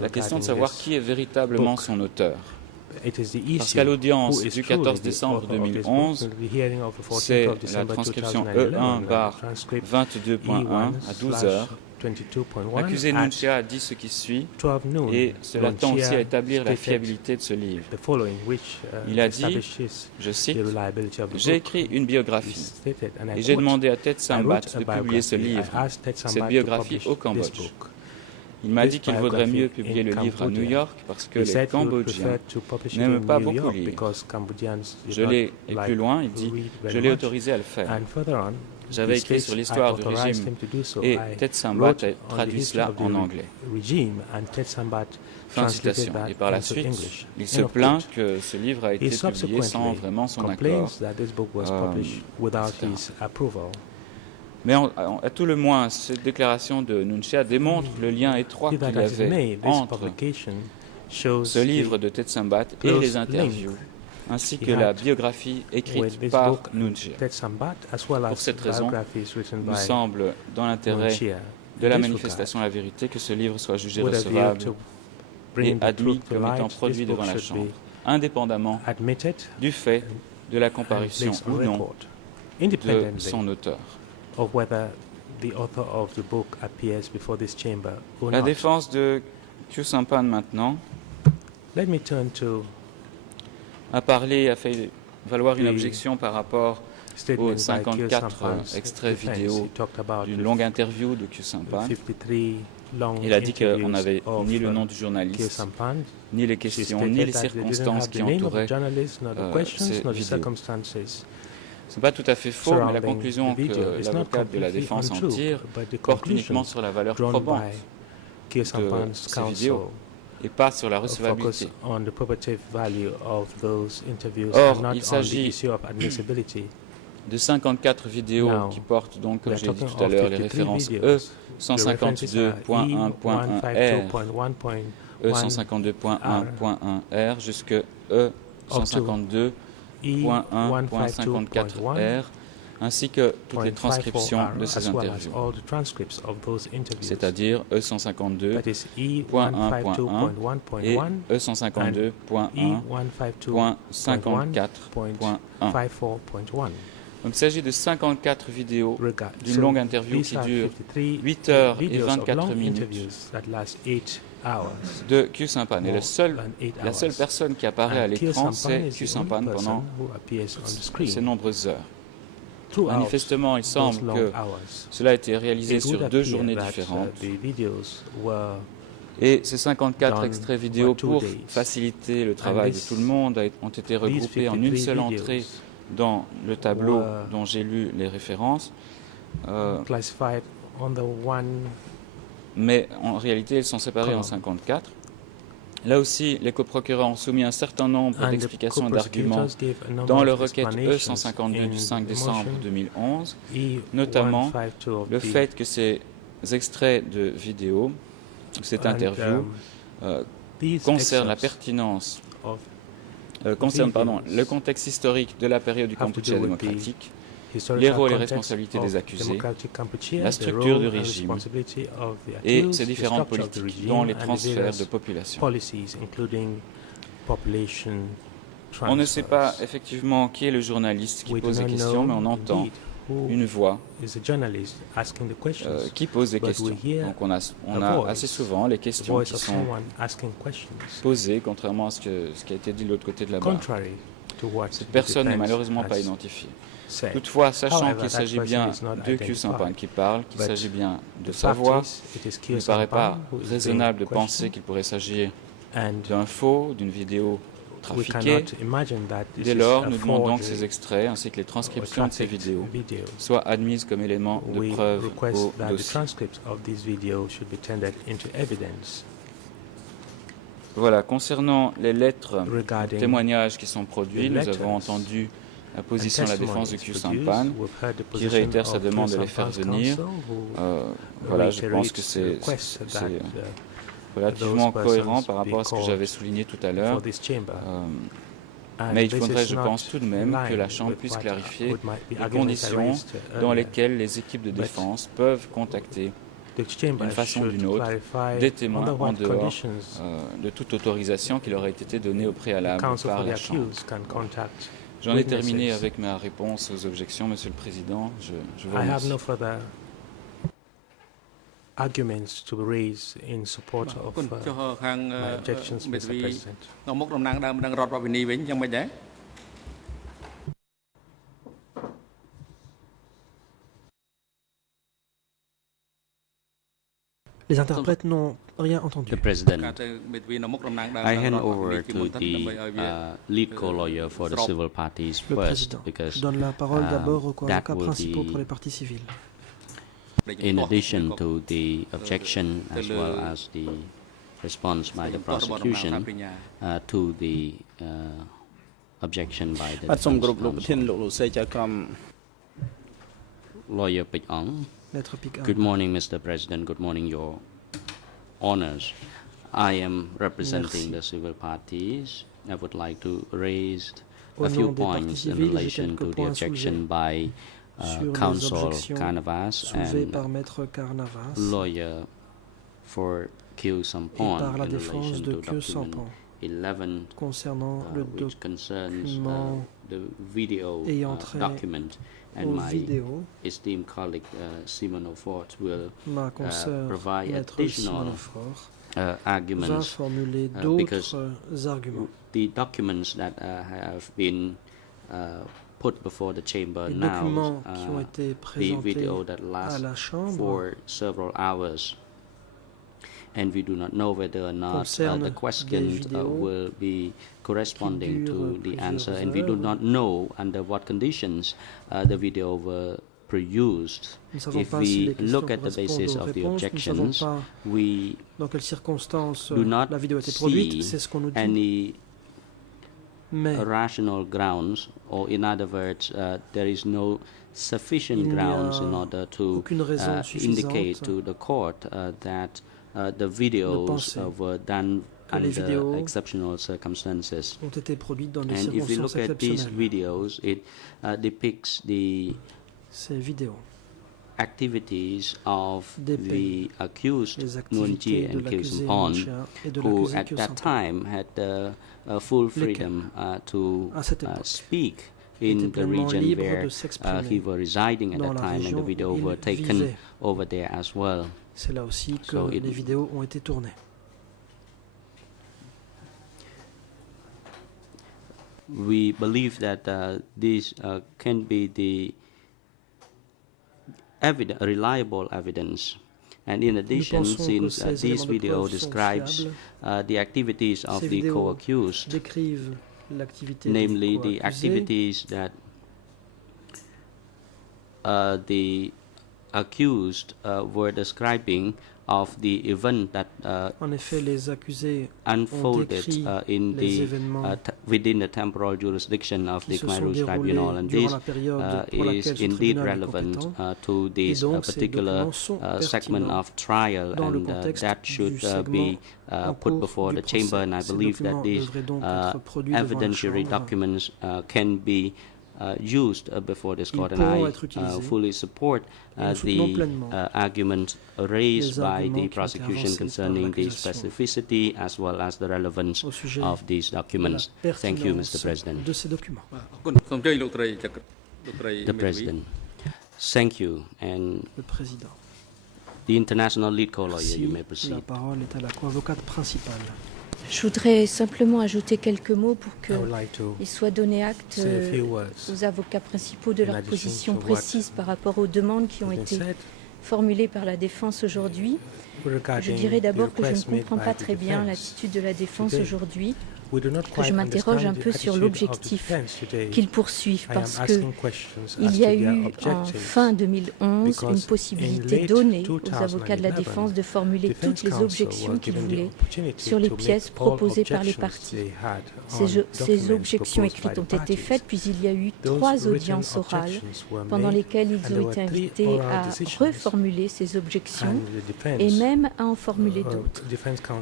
la question de savoir qui est véritablement son auteur. Parce qu'à l'audience du 14 décembre 2011, c'est la transcription E1 bar 22.1 à 12 heures. L'accusé Nunchea a dit ce qui suit, et cela tend aussi à établir la fiabilité de ce livre. Il a dit, je cite, « J'ai écrit une biographie et j'ai demandé à Tetsambat de publier ce livre, cette biographie au Cambodge. Il m'a dit qu'il vaudrait mieux publier le livre à New York parce que les Cambodgiens n'aiment pas beaucoup lire. Je l'ai, et plus loin, il dit, je l'ai autorisé à le faire. J'avais écrit sur l'histoire du régime et Tetsambat a traduit cela en anglais. » Fin de citation. Et par la suite, il se plaint que ce livre a été publié sans vraiment son accord. Mais à tout le moins, cette déclaration de Nunchea démontre le lien étroit qu'il y avait entre ce livre de Tetsambat et les interviews, ainsi que la biographie écrite par Nunchea. Pour cette raison, il nous semble dans l'intérêt de la manifestation de la vérité que ce livre soit jugé recevable et admis comme étant produit devant la Chambre, indépendamment du fait de la comparution ou non de son auteur. La défense de Khieu Samphan maintenant a fait valoir une objection par rapport aux 54 extraits vidéo d'une longue interview de Khieu Samphan. Il a dit qu'on n'avait ni le nom du journaliste, ni les questions, ni les circonstances qui entouraient ces vidéos. Ce n'est pas tout à fait faux, mais la conclusion que l'avocat de la défense en tire porte uniquement sur la valeur probante de ces vidéos et pas sur la recevabilité. Or, il s'agit de 54 vidéos qui portent donc, comme je l'ai dit tout à l'heure, les références E152.1.1R, E152.1.1R jusqu'à E152.1.54R, ainsi que toutes les transcriptions de ces interviews, c'est-à-dire E152.1.1 et E152.1.54.1. Donc, il s'agit de 54 vidéos d'une longue interview qui dure 8 heures et 24 minutes de Khieu Samphan. Et la seule personne qui apparaît à l'écran, c'est Khieu Samphan pendant ces nombreuses heures. Manifestement, il semble que cela a été réalisé sur 2 journées différentes. Et ces 54 extraits vidéo, pour faciliter le travail de tout le monde, ont été regroupés en une seule entrée dans le tableau dont j'ai lu les références. Mais en réalité, elles sont séparées en 54. Là aussi, les coprocureurs ont soumis un certain nombre d'explications et d'arguments dans leur requête E152 du 5 décembre 2011, notamment le fait que ces extraits de vidéo, cette interview, concernent la pertinence, le contexte historique de la période du Kampuchea démocratique, les rôles et responsabilités des accusés, la structure du régime et ses différentes politiques, dont les transferts de population. On ne sait pas effectivement qui est le journaliste qui pose des questions, mais on entend une voix qui pose des questions. Donc on a assez souvent les questions qui sont posées, contrairement à ce qui a été dit de l'autre côté de la barre. Cette personne n'est malheureusement pas identifiée. Toutefois, sachant qu'il s'agit bien de Khieu Samphan qui parle, qu'il s'agit bien de sa voix, il ne paraît pas raisonnable de penser qu'il pourrait s'agir d'un faux, d'une vidéo trafiquée. Dès lors, nous demandons que ces extraits ainsi que les transcriptions de ces vidéos soient admises comme éléments de preuve au dossier. Voilà, concernant les lettres de témoignages qui sont produits, nous avons entendu la position de la défense de Khieu Samphan, qui réitère sa demande de les faire venir. Voilà, je pense que c'est relativement cohérent par rapport à ce que j'avais souligné tout à l'heure. Mais il faudrait, je pense tout de même, que la Chambre puisse clarifier les conditions dans lesquelles les équipes de défense peuvent contacter d'une façon ou d'une autre des témoins en dehors de toute autorisation qui leur a été donnée au préalable par la Chambre. J'en ai terminé avec ma réponse aux objections, Monsieur le Président. Je vous remercie. Arguments to raise in support of my objections, Mr. President. Les interprètes n'ont rien entendu. The President, I hand over to the lead co-lawyer for the civil parties first, because je donne la parole d'abord aux avocats principaux pour les parties civiles. In addition to the objection as well as the response by the prosecution to the objection by the defense counsel. Lawyer Pik Ong. Good morning, Mr. President. Good morning, Your Honors. I am representing the civil parties. I would like to raise a few points in relation to the objection by Counsel Carnavas and lawyer for Khieu Samphan in relation to document 11, which concerns the video document. And my esteemed colleague Simon Ofort will provide additional arguments because the documents that have been put before the chamber now, the video that lasts for several hours, and we do not know whether or not the questions will be corresponding to the answer, and we do not know under what conditions the video were produced. If we look at the basis of the objections, we do not see any rational grounds, or in other words, there is no sufficient grounds in order to indicate to the court that the videos were done under exceptional circumstances. And if we look at these videos, it depicts the activities of the accused Nguyen Chi and Khieu Samphan, who at that time had full freedom to speak in the region where he was residing at that time, and the video were taken over there as well. C'est là aussi que les vidéos ont été tournées. We believe that this can be the reliable evidence And in addition, since this video describes the activities of the co-accused, namely the activities that the accused were describing of the event that unfolded in the within the temporal jurisdiction of the Khmer Rouge Tribunal, and this is indeed relevant to this particular segment of trial, and that should be put before the chamber. And I believe that these evidentiary documents can be used before this court, and I fully support the argument raised by the prosecution concerning the specificity as well as the relevance of these documents. Thank you, Mr. President. The President. Thank you. And the international lead co-lawyer, you may proceed. Je voudrais simplement ajouter quelques mots pour qu'il soit donné acte aux avocats principaux de leur position précise par rapport aux demandes qui ont été formulées par la défense aujourd'hui. Je dirais d'abord que je ne comprends pas très bien l'attitude de la défense aujourd'hui, que je m'interroge un peu sur l'objectif qu'ils poursuivent, parce qu'il y a eu en fin 2011 une possibilité donnée aux avocats de la défense de formuler toutes les objections qu'ils voulaient sur les pièces proposées par les parties. Ces objections écrites ont été faites, puis il y a eu 3 audiences orales pendant lesquelles ils ont été invités à reformuler ces objections et même à en formuler d'autres.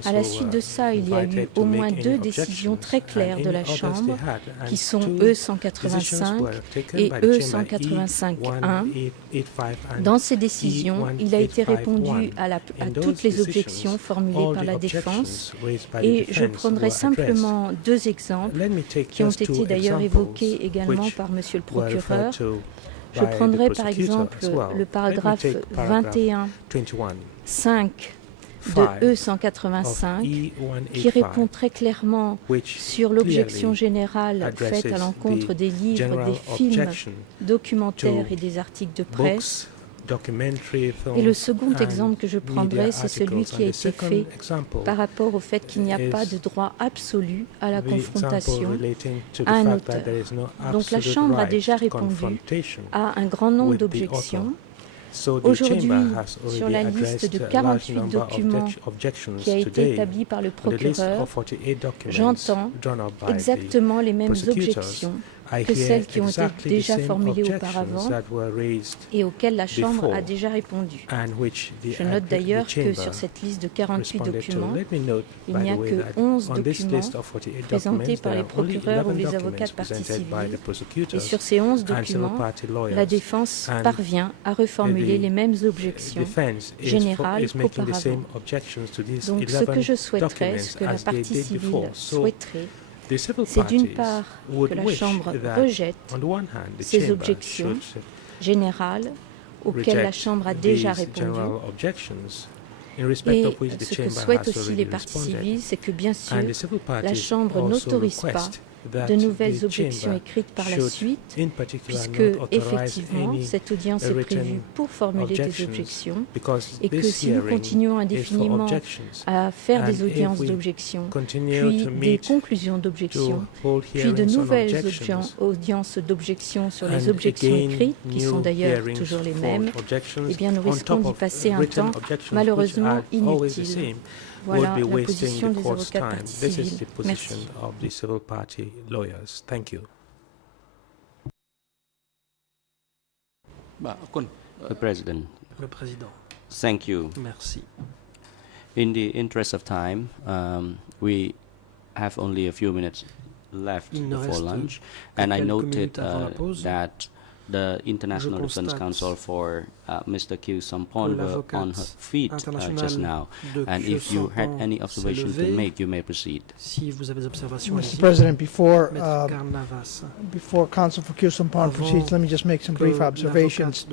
À la suite de ça, il y a eu au moins 2 décisions très claires de la Chambre, qui sont E185 et E185-1. Dans ces décisions, il a été répondu à toutes les objections formulées par la défense, et je prendrai simplement 2 exemples qui ont été d'ailleurs évoqués également par Monsieur le procureur. Je prendrai par exemple le paragraphe 21.5 de E185 qui répond très clairement sur l'objection générale faite à l'encontre des livres, des films, documentaires et des articles de presse. Et le second exemple que je prendrai, c'est celui qui a été fait par rapport au fait qu'il n'y a pas de droit absolu à la confrontation à un auteur. Donc la Chambre a déjà répondu à un grand nombre d'objections. Aujourd'hui, sur la liste de 48 documents qui a été établie par le procureur, j'entends exactement les mêmes objections que celles qui ont été déjà formulées auparavant et auxquelles la Chambre a déjà répondu. Je note d'ailleurs que sur cette liste de 48 documents, il n'y a que 11 documents présentés par les procureurs ou les avocats de partie civile. Et sur ces 11 documents, la défense parvient à reformuler les mêmes objections générales qu'auparavant. Donc ce que je souhaiterais, ce que la partie civile souhaiterait, c'est d'une part que la Chambre rejette ces objections générales auxquelles la Chambre a déjà répondu. Et ce que souhaitent aussi les parties civiles, c'est que bien sûr, la Chambre n'autorise pas de nouvelles objections écrites par la suite, puisque effectivement cette audience est prévue pour formuler des objections, et que si nous continuons indéfiniment à faire des audiences d'objections, puis des conclusions d'objections, puis de nouvelles audiences d'objections sur les objections écrites, qui sont d'ailleurs toujours les mêmes, eh bien nous risquons d'y passer un temps malheureusement inutile. Voilà la position des avocats de partie civile. Merci. The President. Le Président. Thank you. Merci. In the interest of time, we have only a few minutes left before lunch, and I noted that the International Defense Counsel for Mr. Khieu Samphan were on her feet just now. And if you had any observation to make, you may proceed. Mr. President, before Counsel for Khieu Samphan proceeds, let me just make some brief observations.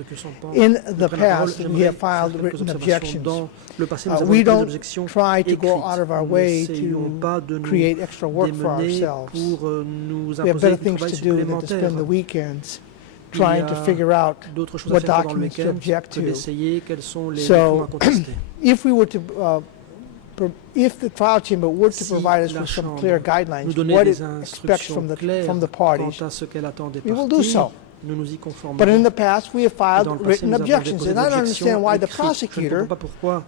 In the past, we have filed written objections. We don't try to go out of our way to create extra work for ourselves. We have better things to do than to spend the weekends trying to figure out what documents to object to. So, if we were to, if the trial chamber were to provide us with some clear guidelines, what it expects from the parties, we will do so. But in the past, we have filed written objections, and I don't understand why the prosecutor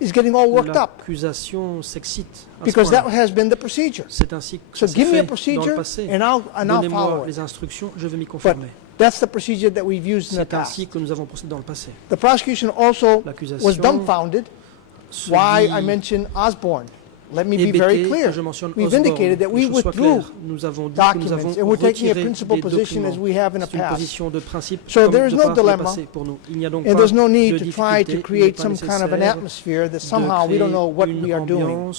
is getting all worked up, because that has been the procedure. So give me a procedure, and I'll follow it. But that's the procedure that we've used in the past. The prosecution also was dumbfounded why I mentioned Osborne. Let me be very clear. We've indicated that we withdrew documents, and we're taking a principal position as we have in the past. So there is no dilemma, and there's no need to try to create some kind of an atmosphere that somehow we don't know what we are doing.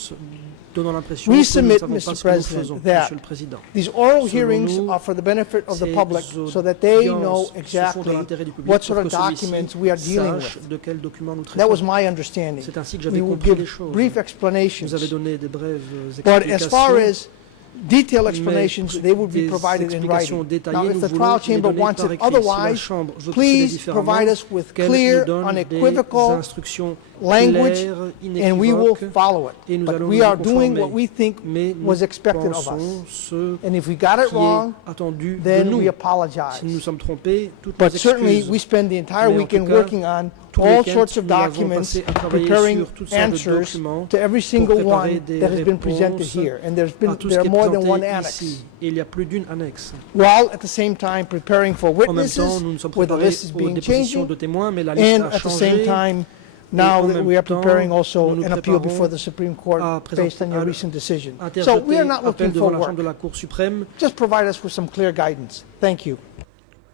We submit, Mr. President, that these oral hearings are for the benefit of the public so that they know exactly what sort of documents we are dealing with. That was my understanding. We will give brief explanations. But as far as detailed explanations, they will be provided in writing. Now, if the trial chamber wants it otherwise, please provide us with clear, unequivocal language, and we will follow it. But we are doing what we think was expected of us. And if we got it wrong, then we apologize. But certainly, we spend the entire weekend working on all sorts of documents, preparing answers to every single one that has been presented here. And there are more than one annex. While at the same time preparing for witnesses, where the list is being changed, and at the same time, now that we are preparing also an appeal before the Supreme Court based on your recent decision. So we are not looking for work. Just provide us with some clear guidance. Thank you.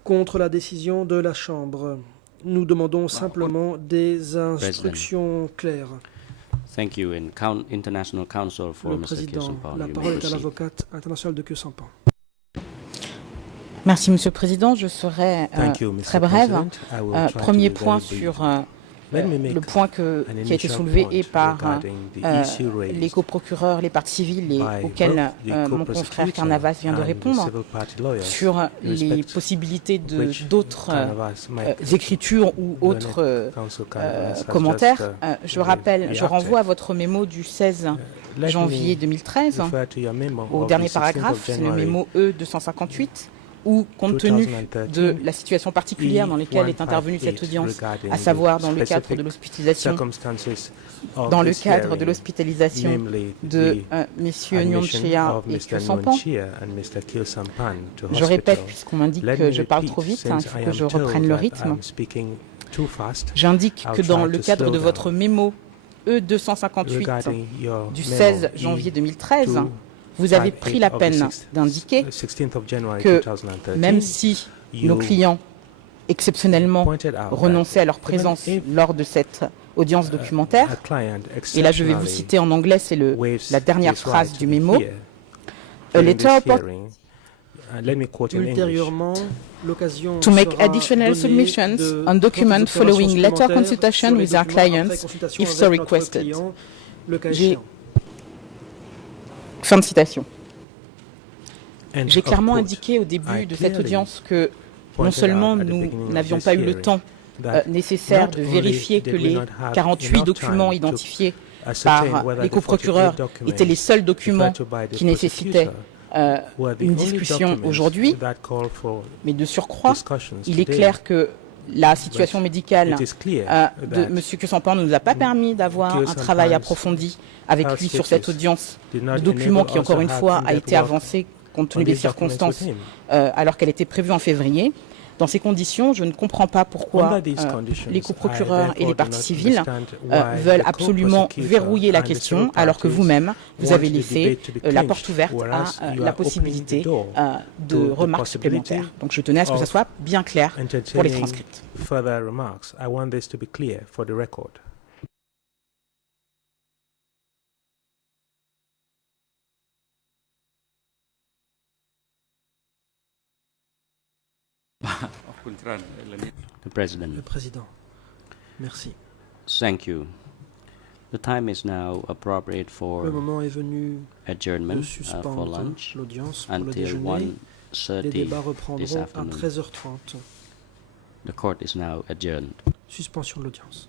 Contre la décision de la Chambre, nous demandons simplement des instructions claires. Thank you. In International Council for Le Président, la parole est à l'avocate internationale de Khieu Samphan. Merci, Monsieur le Président. Je serai très brève. Premier point sur le point qui a été soulevé et par les coprocureurs, les parties civiles et auxquels mon confrère Carnavas vient de répondre, sur les possibilités d'autres écritures ou autres commentaires. Je renvoie à votre mémo du 16 janvier 2013, au dernier paragraphe, c'est le mémo E258, où, compte tenu de la situation particulière dans laquelle est intervenue cette audience, à savoir dans le cadre de l'hospitalisation, de messieurs Nyonchea et Khieu Samphan. Je répète, puisqu'on m'indique que je parle trop vite, il faut que je reprenne le rythme. J'indique que dans le cadre de votre mémo E258 du 16 janvier 2013, vous avez pris la peine d'indiquer que même si nos clients exceptionnellement renonçaient à leur présence lors de cette audience documentaire, et là je vais vous citer en anglais, c'est la dernière phrase du mémo, ultérieurement, l'occasion to make additional submissions on documents following letter consultation with our clients, if so requested. Fin de citation. J'ai clairement indiqué au début de cette audience que non seulement nous n'avions pas eu le temps nécessaire de vérifier que les 48 documents identifiés par les coprocureurs étaient les seuls documents qui nécessaitaient une discussion aujourd'hui, mais de surcroît, il est clair que la situation médicale de M. Khieu Samphan ne nous a pas permis d'avoir un travail approfondi avec lui sur cette audience. Le document qui, encore une fois, a été avancé compte tenu des circonstances alors qu'elle était prévue en février. Dans ces conditions, je ne comprends pas pourquoi les coprocureurs et les parties civiles veulent absolument verrouiller la question alors que vous-même, vous avez laissé la porte ouverte à la possibilité de remarques supplémentaires. Donc je tenais à ce que ça soit bien clair pour les transcripts. Le Président. Merci. Thank you. The time is now appropriate for le moment est venu adjournment de suspendre l'audience pour le until déjeuner. Les 1:30 débats reprendront à 13h30. The court is now adjourned. Suspension de l'audience.